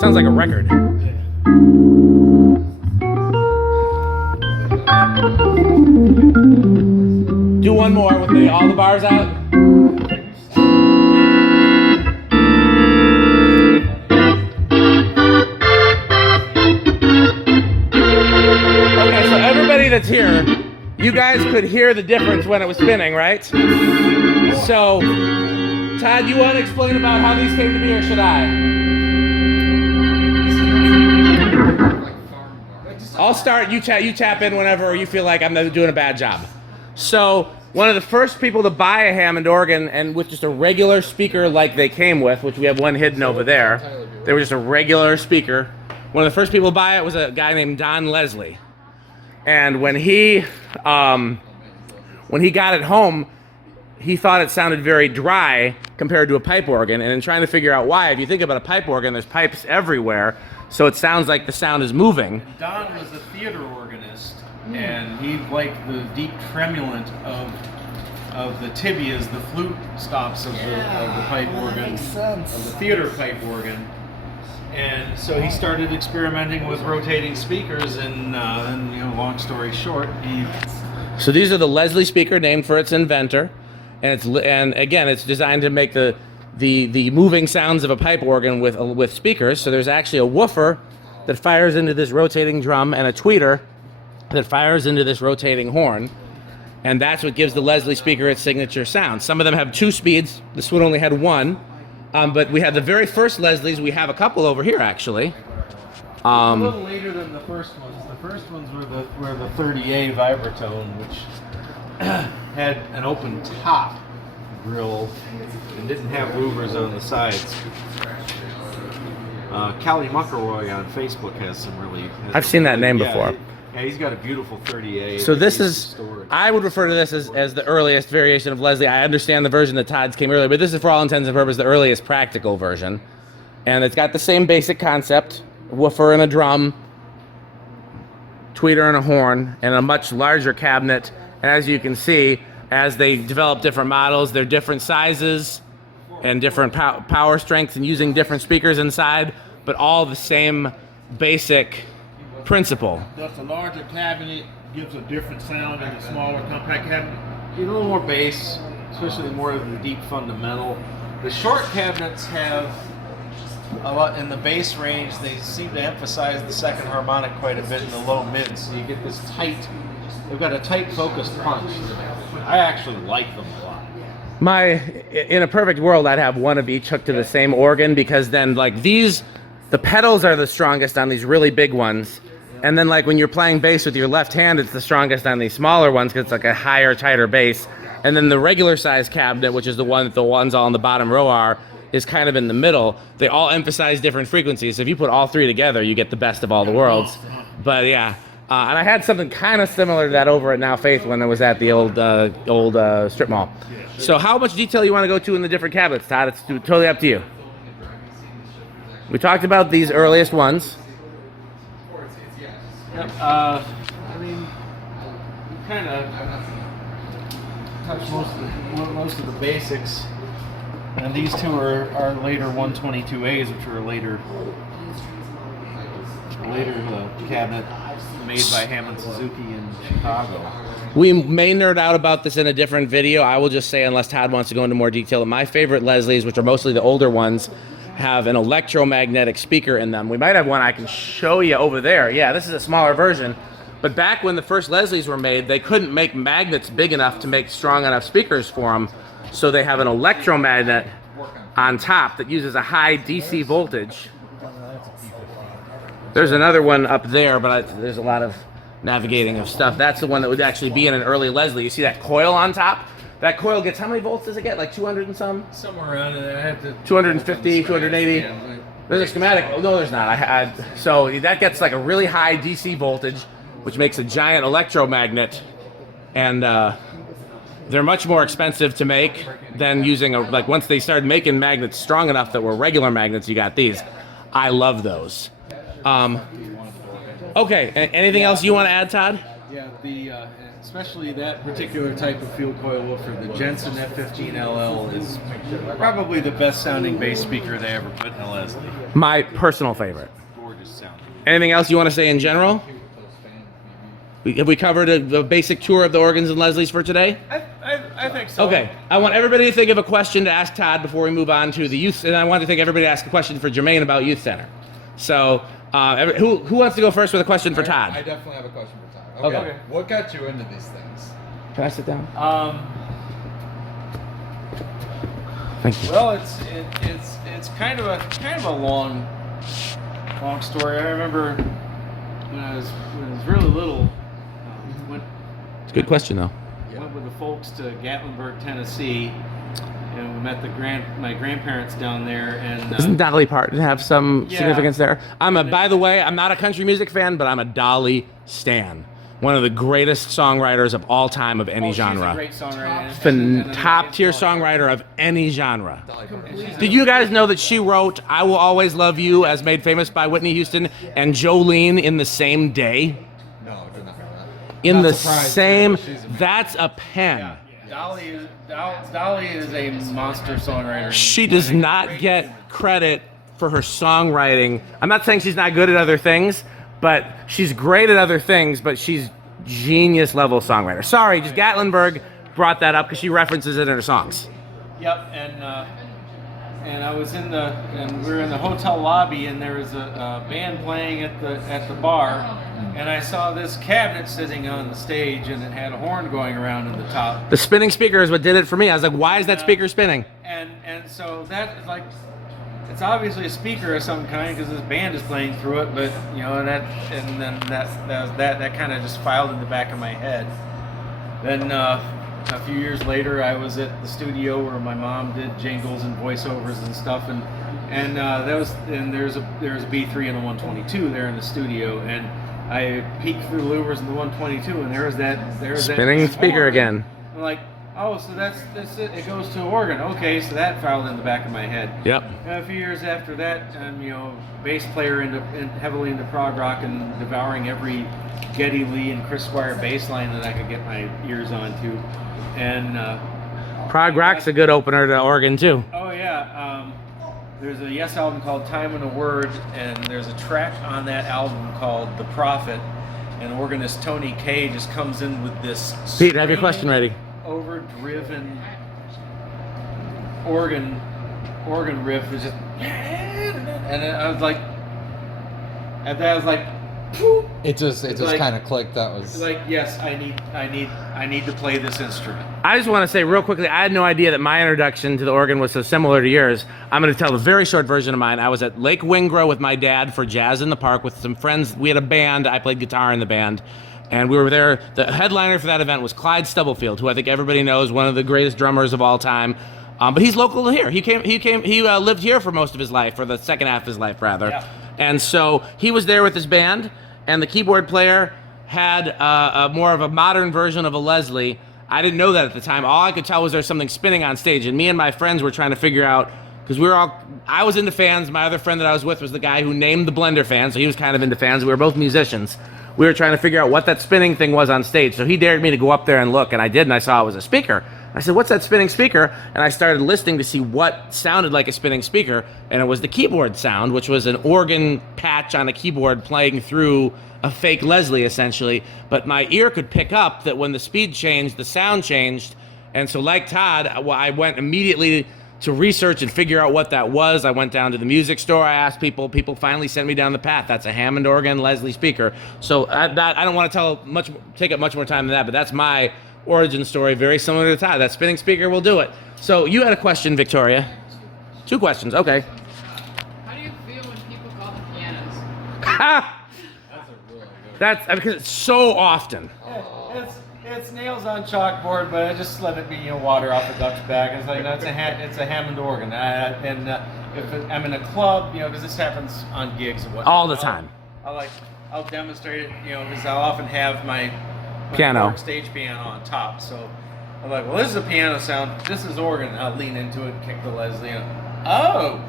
sounds like a record. Do one more with all the bars out. Okay, so everybody that's here, you guys could hear the difference when it was spinning, right? So, Todd, you want to explain about how these came to be, or should I? I'll start. You tap in whenever you feel like I'm doing a bad job. So, one of the first people to buy a Hammond organ, and with just a regular speaker like they came with, which we have one hidden over there, they were just a regular speaker. One of the first people to buy it was a guy named Don Leslie. And when he got it home, he thought it sounded very dry compared to a pipe organ. And in trying to figure out why, if you think about a pipe organ, there's pipes everywhere, so it sounds like the sound is moving. Don was a theater organist, and he liked the deep tremulant of the tibias, the flute stops of the pipe organ, of the theater pipe organ. And so he started experimenting with rotating speakers, and long story short, So these are the Leslie speaker, named for its inventor, and again, it's designed to make the moving sounds of a pipe organ with speakers. So there's actually a woofer that fires into this rotating drum, and a tweeter that fires into this rotating horn, and that's what gives the Leslie speaker its signature sound. Some of them have 2 speeds. This one only had 1. But we had the very first Leslies. We have a couple over here, actually. A little later than the first ones. The first ones were the 30A Vibratone, which had an open top grill and didn't have louvers on the sides. Callie Muckelroy on Facebook has some really. I've seen that name before. Yeah, he's got a beautiful 30A. So this is, I would refer to this as the earliest variation of Leslie. I understand the version that Todd's came earlier, but this is for all intents and purposes the earliest practical version. And it's got the same basic concept, woofer and a drum, tweeter and a horn, and a much larger cabinet. And as you can see, as they develop different models, they're different sizes and different power strengths and using different speakers inside, but all the same basic principle. Does the larger cabinet gives a different sound than the smaller compact cabinet? A little more bass, especially more of the deep fundamental. The short cabinets have a lot in the bass range. They seem to emphasize the second harmonic quite a bit in the low mids, so you get this tight. They've got a tight focused punch. I actually like them a lot. In a perfect world, I'd have one of each hooked to the same organ, because then like the pedals are the strongest on these really big ones. And then like when you're playing bass with your left hand, it's the strongest on these smaller ones because it's like a higher, tighter bass. And then the regular size cabinet, which is the ones all in the bottom row are, is kind of in the middle. They all emphasize different frequencies. So if you put all three together, you get the best of all the worlds. But yeah, and I had something kind of similar to that over at Now Faith when I was at the old strip mall. So how much detail you want to go to in the different cabinets, Todd? It's totally up to you. We talked about these earliest ones. Yep. I mean, we kind of touched most of the basics, and these two are later 122As, which are a later cabinet made by Hammond Suzuki in Chicago. We may nerd out about this in a different video. I will just say, unless Todd wants to go into more detail, that my favorite Leslies, which are mostly the older ones, have an electromagnetic speaker in them. We might have one I can show you over there. Yeah, this is a smaller version. But back when the first Leslies were made, they couldn't make magnets big enough to make strong enough speakers for them. So they have an electromagnet on top that uses a high DC voltage. There's another one up there, but there's a lot of navigating of stuff. That's the one that would actually be in an early Leslie. You see that coil on top? That coil gets, how many volts does it get? Like 200 and some? Somewhere around it. I have to 250, 280? Yeah, There's a schematic. Oh, no, there's not. So that gets like a really high DC voltage, which makes a giant electromagnet. And they're much more expensive to make than using like once they started making magnets strong enough that were regular magnets, you got these. I love those. Okay, anything else you want to add, Todd? Yeah, especially that particular type of field coil woofer, the Jensen F15LL, is probably the best sounding bass speaker they ever put in a Leslie. My personal favorite. Gorgeous sound. Anything else you want to say in general? Have we covered a basic tour of the organs and Leslies for today? I think so. Okay, I want everybody to think of a question to ask Todd before we move on to the youth, and I want to think everybody to ask a question for Jermaine about Youth Center. So, who wants to go first with a question for Todd? I definitely have a question for Todd. Okay. What got you into these things? Can I sit down? Thank you. Well, it's kind of a long story. I remember when I was really little. It's a good question though. Went with the folks to Gatlinburg, Tennessee, and we met my grandparents down there. And Doesn't Dolly Parton have some significance there? By the way, I'm not a country music fan, but I'm a Dolly stan. One of the greatest songwriters of all time of any genre. She's a great songwriter. Top tier songwriter of any genre. Did you guys know that she wrote "I Will Always Love You" as made famous by Whitney Houston and Jolene in the same day? No, I did not know that. In Not the surprised, same, she's amazing. that's a pen. Dolly is a monster songwriter. She does not get credit for her songwriting. I'm not saying she's not good at other things, but she's great at other things, but she's genius level songwriter. Sorry, just Gatlinburg brought that up because she references it in her songs. Yep, and I was we were in the hotel lobby, and there was a band playing at the bar, and I saw this cabinet sitting on the stage, and it had a horn going around in the top. The spinning speaker is what did it for me. I was like, why is that speaker spinning? And so that, like, it's obviously a speaker of some kind because this band is playing through it. But you know, and then that kind of just filed in the back of my head. Then a few years later, I was at the studio where my mom did jingles and voiceovers and stuff, and there's a B3 and a 122 there in the studio, and I peeked through the louvers in the 122, and there was that Spinning speaker horn. again. I'm like, oh, so that's it. It goes to an organ. Okay, so that filed in the back of my head. Yep. And a few years after that, bass player heavily into prog rock and devouring every Geddy Lee and Chris Squire bass line that I could get my ears onto. And Prog rock's a good opener to organ too. oh yeah, there's a Yes album called Time and a Word, and there's a track on that album called The Prophet, and organist Tony Kaye just comes in with this Pete, have your question ready. overdriven organ riff was just, and I was like, and then I was like, poof. It just like- kind of clicked. That It's was like, yes, I need to play this instrument. I just want to say real quickly, I had no idea that my introduction to the organ was so similar to yours. I'm going to tell a very short version of mine. I was at Lake Wingrove with my dad for Jazz in the Park with some friends. We had a band. I played guitar in the band. And we were there. The headliner for that event was Clyde Stubblefield, who I think everybody knows, one of the greatest drummers of all time. But he's local to here. He lived here for most of his life, for the second half of his life, rather. Yeah. And so he was there with his band, and the keyboard player had a more of a modern version of a Leslie. I didn't know that at the time. All I could tell was there was something spinning on stage, and me and my friends were trying to figure out, because I was into fans. My other friend that I was with was the guy who named the Blender fan, so he was kind of into fans. We were both musicians. We were trying to figure out what that spinning thing was on stage. So he dared me to go up there and look, and I did, and I saw it was a speaker. I said, what's that spinning speaker? And I started listening to see what sounded like a spinning speaker, and it was the keyboard sound, which was an organ patch on a keyboard playing through a fake Leslie, essentially. But my ear could pick up that when the speed changed, the sound changed. And so like Todd, I went immediately to research and figure out what that was. I went down to the music store. I asked people. People finally sent me down the path. That's a Hammond organ Leslie speaker. So I don't want to take up much more time than that, but that's my origin story, very similar to Todd. That spinning speaker will do it. So you had a question, Victoria. Two questions. Okay. How do you feel when people call them pianos? That's because it's so often. It's nails on chalkboard, but I just let it be water off the duck's back. It's like it's a Hammond organ, if I'm in a club, because this happens on gigs and whatnot. All the time. I'll demonstrate it, because I'll often have my Piano. stage piano on top. So I'm like, well, this is a piano sound. This is organ. I'll lean into it, kick the Leslie. Oh.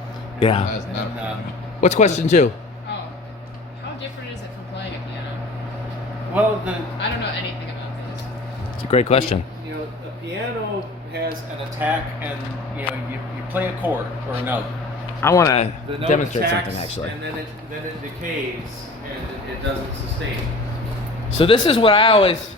Yeah. That's not a And, What's question two? Oh, how different is it from playing a piano? well, I don't know anything about this. It's a great question. the piano has an attack, and you play a chord or a note. I want The to note demonstrate attacks, something, actually. and then it decays, and it doesn't sustain. So this is what I always...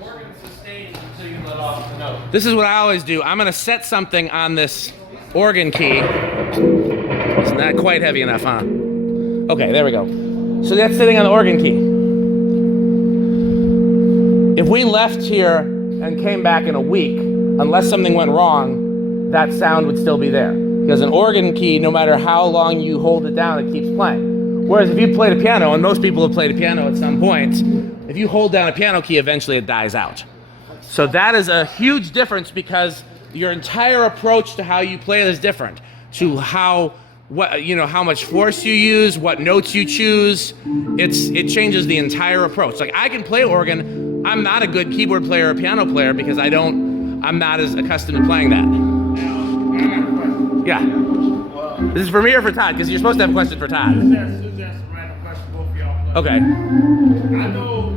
The organ sustains until you let off the note. This is what I always do. I'm going to set something on this organ key. It's not quite heavy enough, huh? Okay, there we go. So that's sitting on the organ key. If we left here and came back in a week, unless something went wrong, that sound would still be there. Because an organ key, no matter how long you hold it down, it keeps playing. Whereas if you played a piano, and most people have played a piano at some point, if you hold down a piano key, eventually it dies out. So that is a huge difference, because your entire approach to how you play it is different. To how much force you use, what notes you choose. It changes the entire approach. Like, I can play organ. I'm not a good keyboard player or piano player because I'm not as accustomed to playing that. Yeah. This is for me or for Todd? Because you're supposed to have a question for Todd. Let's ask a random question, both of y'all. Okay. I know,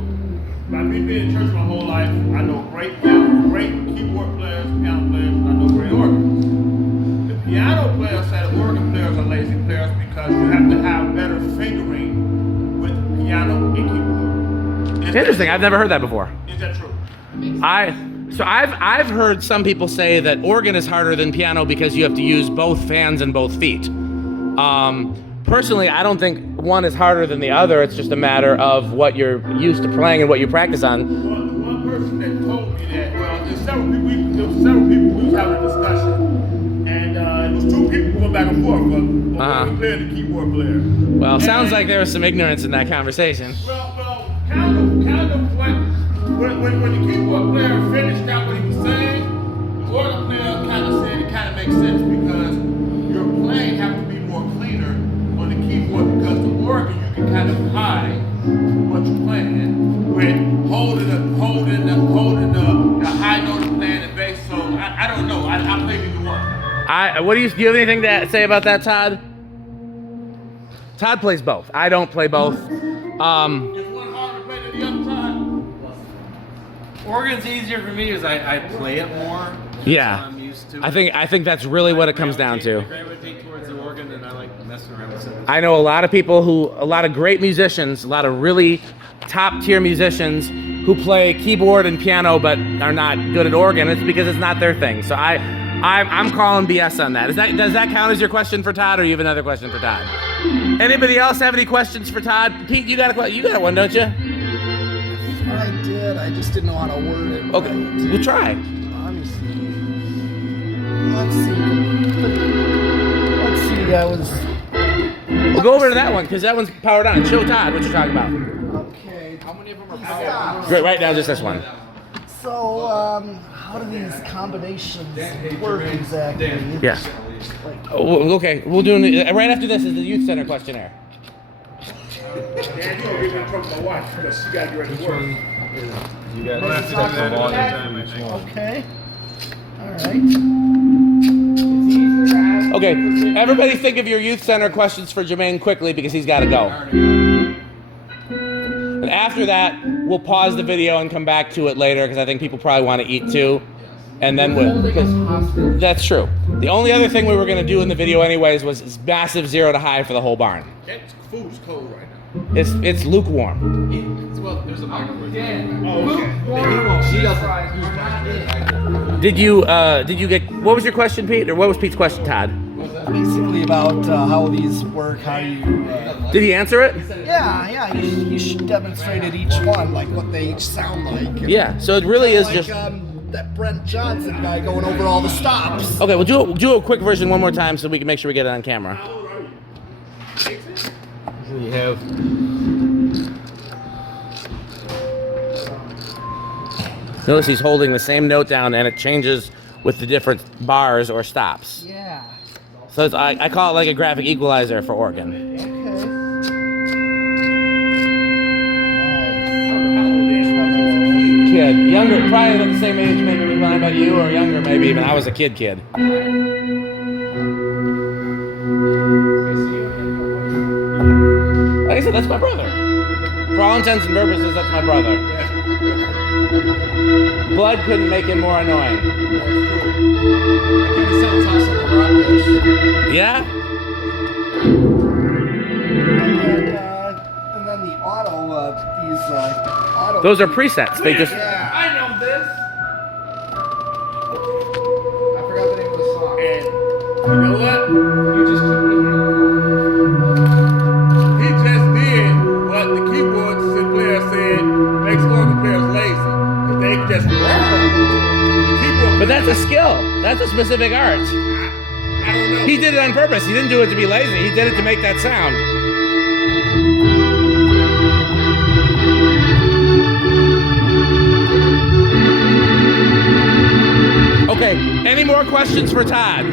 by me being in church my whole life, I know great keyboard players, piano players, and I know great organs. The piano players say the organ players are lazy players because you have to have better fingering with piano and keyboard. Interesting. I've never heard that before. Is that true? I've heard some people say that organ is harder than piano because you have to use both hands and both feet. Personally, I don't think one is harder than the other. It's just a matter of what you're used to playing and what you practice on. Well, the one person that told me that, well, there's several people we was having a discussion, and it was two people going back and forth from Uh-huh. organ player to keyboard player. Well, sounds like there was some ignorance in that conversation. Well, kind of when the keyboard player finished out what he was saying, the organ player kind of said it kind of makes sense because your playing have to be more cleaner on the keyboard because the organ you can kind of hide what you're playing with holding the high note and playing the bass. So I don't know. I play either one. Do you have anything to say about that, Todd? Todd plays both. I don't play both. Is one harder to play than the other side? Organ's easier for me because I play it more. Yeah. So I'm used to I think that's really what it comes down to. I gravitate towards the organ and I like messing around with it. I know a lot of great musicians, a lot of really top tier musicians who play keyboard and piano but are not good at organ. It's because it's not their thing. So I'm calling BS on that. Does that count as your question for Todd, or you have another question for Todd? Anybody else have any questions for Todd? Pete, you got one, don't you? I did. I just didn't know how to word it. Okay, right. we'll try. Obviously. Let's see. I was. We'll go over to that one because that one's powered on. Show Todd what you're talking about. Okay. How many of them are powered? Great, right now just this one. So, how do these combinations work exactly? Yeah. Okay, we'll do right after this is the youth center questionnaire. Dan, you don't get me in trouble with my wife because she got to get ready to work. You guys have to take a volume time each one. Okay. All right. Okay, everybody think of your youth center questions for Jermaine quickly because he's got to go. And after that, we'll pause the video and come back to it later because I think people probably want to eat too. And then that's true. The only other thing we were going to do in the video anyways was massive 0 to high for the whole barn. That food's cold right now. It's lukewarm. Well, there's a microwave. Did you get, what was your question, Pete? Or what was Pete's question, Todd? Basically about how these work, how you. Did he answer it? Yeah. You demonstrated each one, like what they each sound like. Yeah, so it really is like, just... that Brent Johnson guy going over all the stops. Okay, we'll do a quick version one more time so we can make sure we get it on camera. You have Notice he's holding the same note down and it changes with the different bars or stops. Yeah. So I call it like a graphic equalizer for organ. Kid, younger, probably about the same age maybe when about you, or younger maybe even. I was a kid. Like I said, that's my brother. For all intents and purposes, that's my brother. Blood couldn't make him more annoying. Yeah? And then the auto, Those are presets. They just... Yeah. I know this. I forgot the name of the song. And you know what? You just keep He just did what the keyboard player said makes organ players lazy. If they just the keyboard. But that's a skill. That's a specific art. I don't know. He did it on purpose. He didn't do it to be lazy. He did it to make that sound. Okay, any more questions for Todd?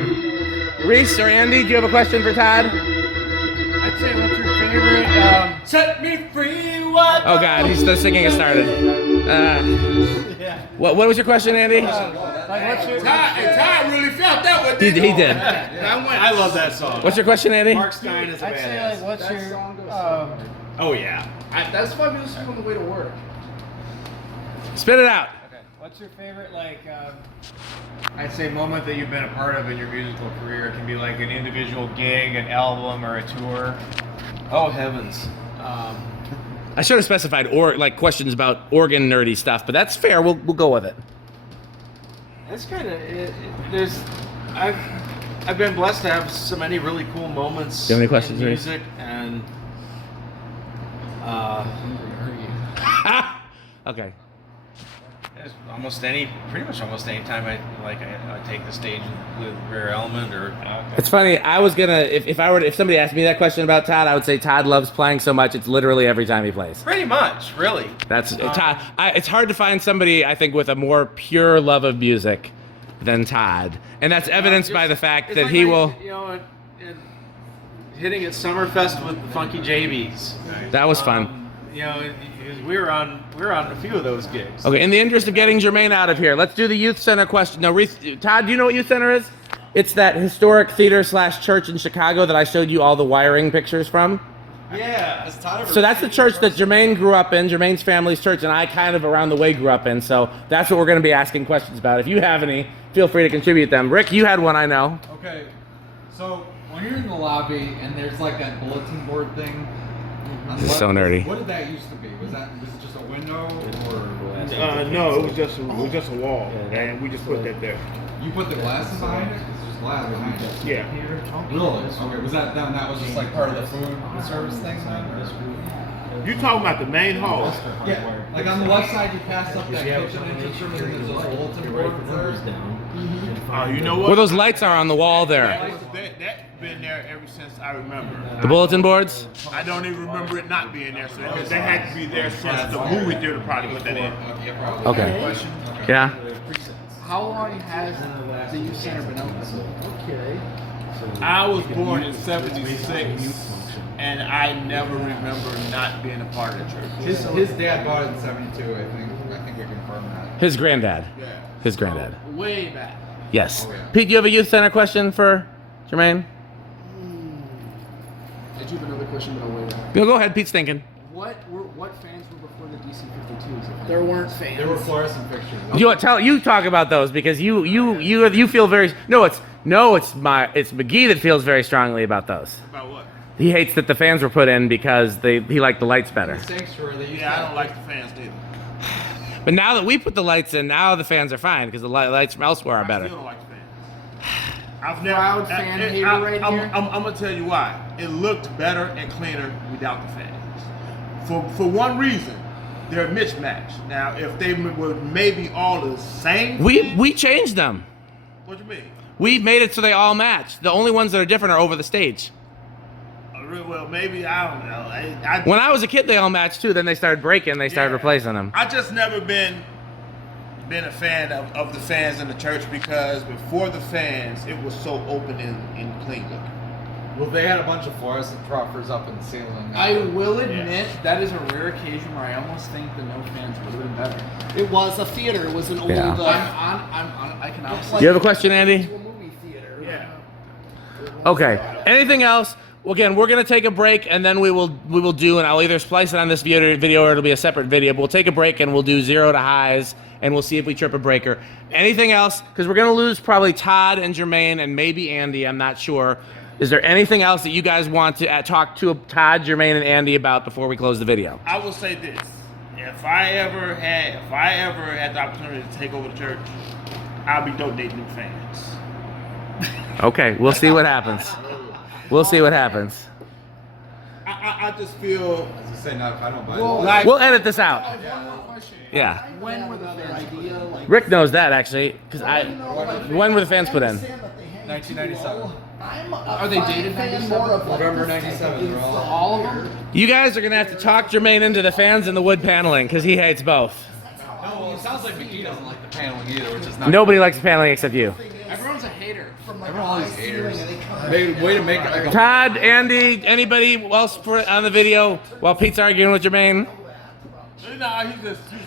Reese or Andy, do you have a question for Todd? I'd say what's your favorite? Set me free. What? Oh God, the singing has started. What was your question, Andy? Todd really felt that one. He did. I love that song. What's your question, Andy? Mark Stein is a I'd say badass. like what's your Oh yeah. that's my music on the way to work. Spit it out. Okay. What's your favorite, I'd say moment that you've been a part of in your musical career? It can be like an individual gig, an album, or a tour. Oh heavens. I should have specified questions about organ nerdy stuff, but that's fair. We'll go with it. That's kind of it. I've been blessed to have so many really cool moments. Do you have any questions, in Reese? music and Okay. pretty much almost any time I take the stage with Rare Element or. It's funny. I was gonna if somebody asked me that question about Todd, I would say Todd loves playing so much it's literally every time he plays. Pretty much, really. That's Todd. It's hard to find somebody I think with a more pure love of music than Todd, and that's evidenced by the fact It's that like he will. You know, hitting at Summerfest with the Funky JBs. That was fun. You know, we were on a few of those gigs. Okay, in the interest of getting Jermaine out of here, let's do the youth center question. Now, Todd, do you know what youth center is? It's that historic theater / church in Chicago that I showed you all the wiring pictures from. Yeah. Has Todd ever So that's the church that Jermaine grew up in, Jermaine's family's church, and I kind of around the way grew up in. So that's what we're going to be asking questions about. If you have any, feel free to contribute them. Rick, you had one, I know. Okay, so when you're in the lobby and there's like that bulletin board thing. on the So left, nerdy. What did that used to be? Was it just a window or? No, it was just a wall, and we just put that there. You put the glasses behind it? 'Cause there's glass behind it. Yeah. Really? Okay. Was that was just like part of the food service thing then? Or? You talking about the main hall? Yeah. Like on the left side, you pass up that kitchen entrance room and then there's those bulletin boards there. You know what? Where those lights are on the wall there. That's been there ever since I remember. The bulletin boards? I don't even remember it not being there, so they had to be there since the movie theater probably put that in. Okay. Yeah. How long has the youth center been open? Okay. I was born in '76, and I never remember not being a part of the church. His dad bought it in '72, I think. I think we confirmed that. His granddad. Yeah. His granddad. Way back. Yes. Okay. Pete, do you have a youth center question for Jermaine? I do have another question, but I'll wait. Go ahead. Pete's thinking. What fans were before the DC-52s? There weren't fans. There were fluorescent pictures. You talk about those because you feel very it's McGee that feels very strongly about those. About what? He hates that the fans were put in because he liked the lights better. Sanctuary, they used Yeah, to I don't like the fans neither. But now that we put the lights in, now the fans are fine because the lights from elsewhere are I better. still don't like the fans. I've never. Proud fan hater right here. I'm gonna tell you why. It looked better and cleaner without the fans. For one reason, they're mismatched. Now, if they were maybe all the same, We changed them. What you mean? We made it so they all match. The only ones that are different are over the stage. Well, maybe I don't know. When I was a kid, they all matched too. Then they started breaking. They started replacing them. I just never been a fan of the fans in the church because before the fans, it was so open and clean looking. Well, they had a bunch of fluorescent truffers up in the ceiling. I will admit that is a rare occasion where I almost think the no fans would have been better. It was a theater. It was an old. Yeah. I can honestly. Do you have a question, Andy? A movie theater. Yeah. Okay. Anything else? Well, again, we're gonna take a break and then we will do, and I'll either splice it on this video or it'll be a separate video. But we'll take a break and we'll do 0 to highs and we'll see if we trip a breaker. Anything else? Because we're gonna lose probably Todd and Jermaine and maybe Andy. I'm not sure. Is there anything else that you guys want to talk to Todd, Jermaine, and Andy about before we close the video? I will say this: if I ever had the opportunity to take over the church, I'll be donating new fans. Okay, we'll see what happens. We'll see what happens. I just feel As I say, no, I don't buy like We'll edit this out. One more question. Yeah. When were the fans put in? Rick knows that actually, because when were the fans put in? 1997. Are they dated 97? November 97. They're all. All of them? You guys are gonna have to talk Jermaine into the fans and the wood paneling because he hates both. No, well, it sounds like McGee doesn't like the paneling either, which is not. Nobody likes paneling except you. Everyone's a hater. Everyone always haters. Way to make it like a. Todd, Andy, anybody else on the video while Pete's arguing with Jermaine? nah,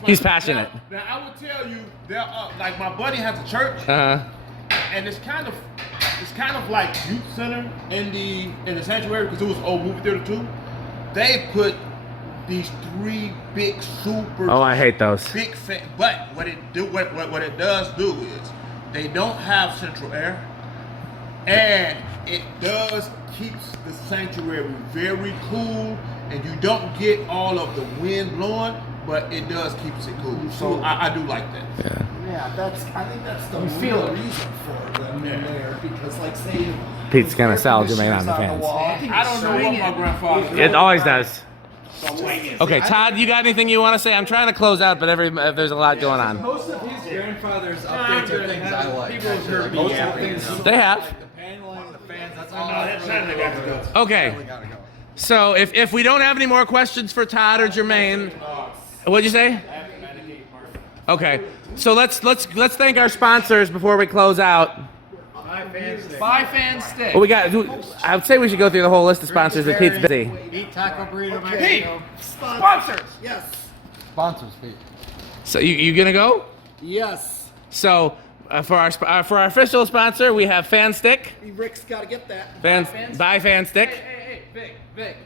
He's passionate. Now I will tell you, like my buddy has a church, and it's kind of like youth center in the sanctuary because it was old movie theater too. They put these 3 big super. Oh, I hate those. Big fan, but what it does do is they don't have central air, and it does keeps the sanctuary very cool, and you don't get all of the wind blowing, but it does keeps it cool. So I do like that. Yeah. Yeah, I think that's the feel it. reason for them in there because, like, say Pete's gonna sell Jermaine on the wall. fans. I don't know what my grandfather. It always does. So I'm waiting. Okay, Todd, you got anything you want to say? I'm trying to close out, but there's a lot going on. Most of his grandfather's updates are things I like. People have heard me Most of the yapping. things They have. like the paneling, the fans, that's all. No, that's something that got to go. Okay. Really gotta go. So if we don't have any more questions for Todd or Jermaine, what'd you say? Okay. So let's thank our sponsors before we close out. Buy fan stick. Well, we got. I would say we should go through the whole list of sponsors if Pete's busy. Eat taco burrito Hey, Mexico. sponsors. Yes. Sponsors fee. So you gonna go? Yes. So for our official sponsor, we have Fan Stick. Rick's got to get that. Buy Fan Stick. Hey, Vic.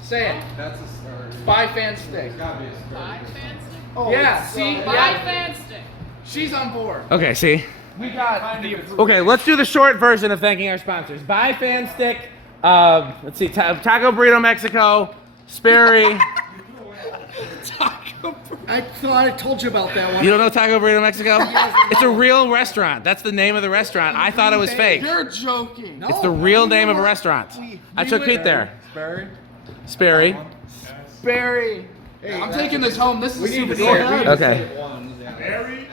Say it. That's a start. Buy fan stick. Gotta be a start. Buy fan stick? Oh, Yeah, it's, see? Buy Yeah. fan stick. She's on board. Okay. See. We got the Okay. Let's do the short version of thanking our sponsors. Buy Fan Stick. Let's see. Taco Burrito Mexico. Sperry. I thought I told you about that one. You don't know Taco Burrito Mexico? It's a real restaurant. That's the name of the restaurant. I thought it was fake. You're joking. It's the real name of a restaurant. I took Pete there. Sperry. Barry. Hey, I'm taking this home. This is a souvenir. Okay. Barry?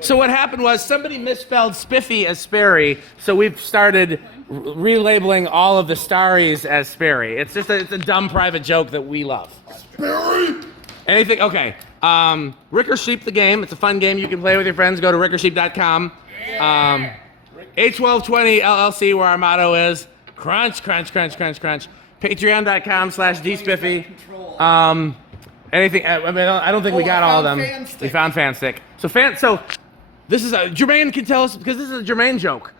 So what happened was somebody misspelled Spiffy as Sperry, so we've started relabeling all of the Starries as Sperry. It's just it's a dumb private joke that we love. Sperry. Anything? Okay. Rick or Sheep the game. It's a fun game you can play with your friends. Go to rickorsheep.com. A1220 LLC, where our motto is crunch, crunch, crunch, crunch, crunch. Patreon.com/dspiffy. Anything? I mean, I don't think we got all of them. We found Fanstick. So this is Jermaine can tell us because this is a Jermaine joke.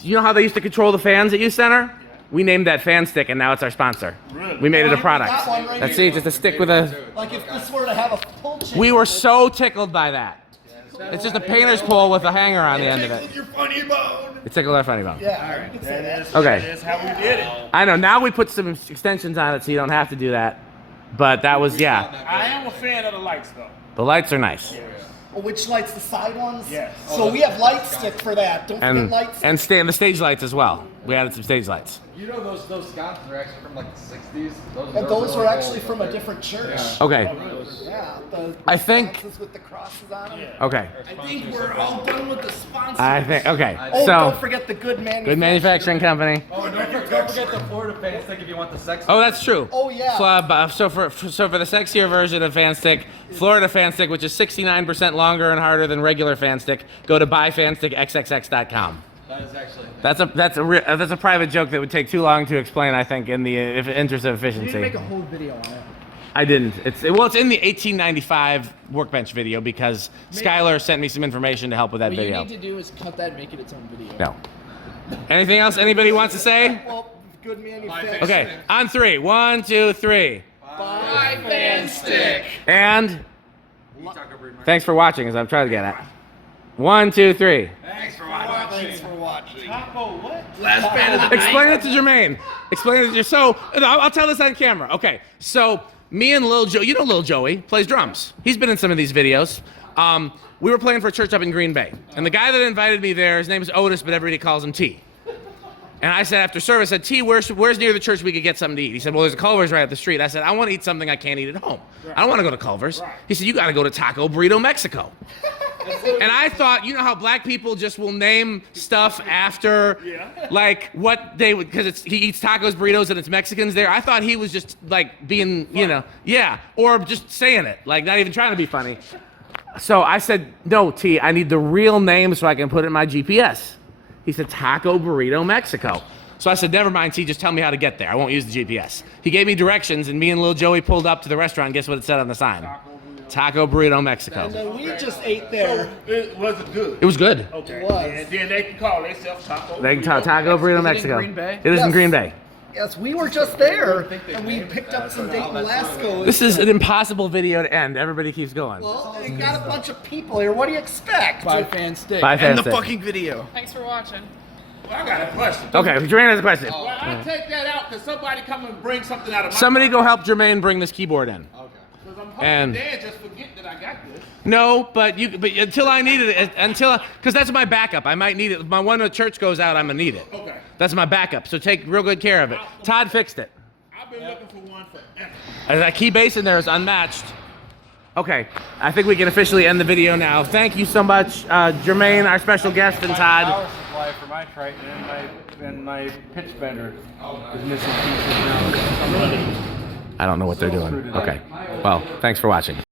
You know how they used to control the fans at Youth Center? We named that Fan Stick, and now it's our sponsor. Really? We made it a product. Got one right Let's here. see, just a stick with a. Like if this were to have a pull chain. We were so tickled by that. It's just a painter's pole with a hanger on the end of it. Your funny bone. It tickled our funny bone. Yeah. All right. Okay. That's how we did it. I know. Now we put some extensions on it, so you don't have to do that. But that was I am a fan of the lights, though. The lights are nice. Which lights? The side ones? Yes. So we have light stick for that. Don't forget light stick. And the stage lights as well. We added some stage lights. You know those sconces are actually from like the 60s. And those were actually from a different church. Okay. Yeah. The I think. sconces with the crosses on them. Okay. I think we're all done with the sponsors. I think. Okay. Oh, So don't forget the good manufacturing. good manufacturing company. Oh, and don't forget the Florida fan stick if you want the sex. Oh, that's true. Oh, yeah. So for the sexier version of Fan Stick, Florida Fan Stick, which is 69% longer and harder than regular Fan Stick, go to buyfanstickxxx.com. That is actually. That's a private joke that would take too long to explain. I think in the interest of You didn't efficiency. make a whole video on it. I didn't. It's in the 1895 workbench video because Skylar sent me some information to help with that What video. you need to do is cut that and make it its own video. No. Anything else anybody wants to say? Well, good manufacturing. Okay, on three. 1, 2, 3. Buy fan stick. And thanks for watching, as I'm trying to get at. 1, 2, 3. Thanks for watching. Taco what? Last fan of the night. Explain it to Jermaine. Explain it to So I'll tell this on camera. Okay, so me and Lil Joe, you know Lil Joey, plays drums. He's been in some of these videos. We were playing for a church up in Green Bay. And the guy that invited me there, his name is Otis, but everybody calls him T. And I said after service, I said, T, where's near the church we could get something to eat? He said, well, there's a Culver's right up the street. I said, I want to eat something I can't eat at home. I don't want to go to Culver's. He said, you got to go to Taco Burrito Mexico. And I thought, you know how black people just will name stuff after, like, what they would, because he eats tacos, burritos, and it's Mexicans there. I thought he was just, like, being, or just saying it, like, not even trying to be funny. So I said, no, T, I need the real name so I can put it in my GPS. He said, Taco Burrito Mexico. So I said, never mind, T, just tell me how to get there. I won't use the GPS. He gave me directions, and me and Lil Joey pulled up to the restaurant. Guess what it said on the sign? Taco Burrito Mexico. And then we just ate there. Was it good? It was good. Okay. It was. And then they can call themselves Taco. They can Taco Burrito Mexico. Green Bay? It is in Yes. Green Bay. Yes, we were just there, and we picked up some Dayton Lasco. This is an impossible video to end. Everybody keeps going. Well, we got a bunch of people here. What do you expect? Buy fan stick. Bye, And the Fanstick. fucking video. Thanks for watching. Well, I got a question. Okay, Jermaine has a question. Well, I take that out because somebody come and bring something out of my Somebody go help Jermaine bring this keyboard in. Because I'm hoping And- Dad just forget that I got this. No, but until I need it, because that's my backup. I might need it. When the church goes out, I'm gonna need it. Okay. That's my backup. So take real good care of it. Todd fixed it. I've been looking for one forever. And that key bass in there is unmatched. Okay, I think we can officially end the video now. Thank you so much, Jermaine, our special guest, and Todd. Power supply for my Triton and my pitch bender is missing pieces now. I don't know what they're doing. Okay, well, thanks for watching.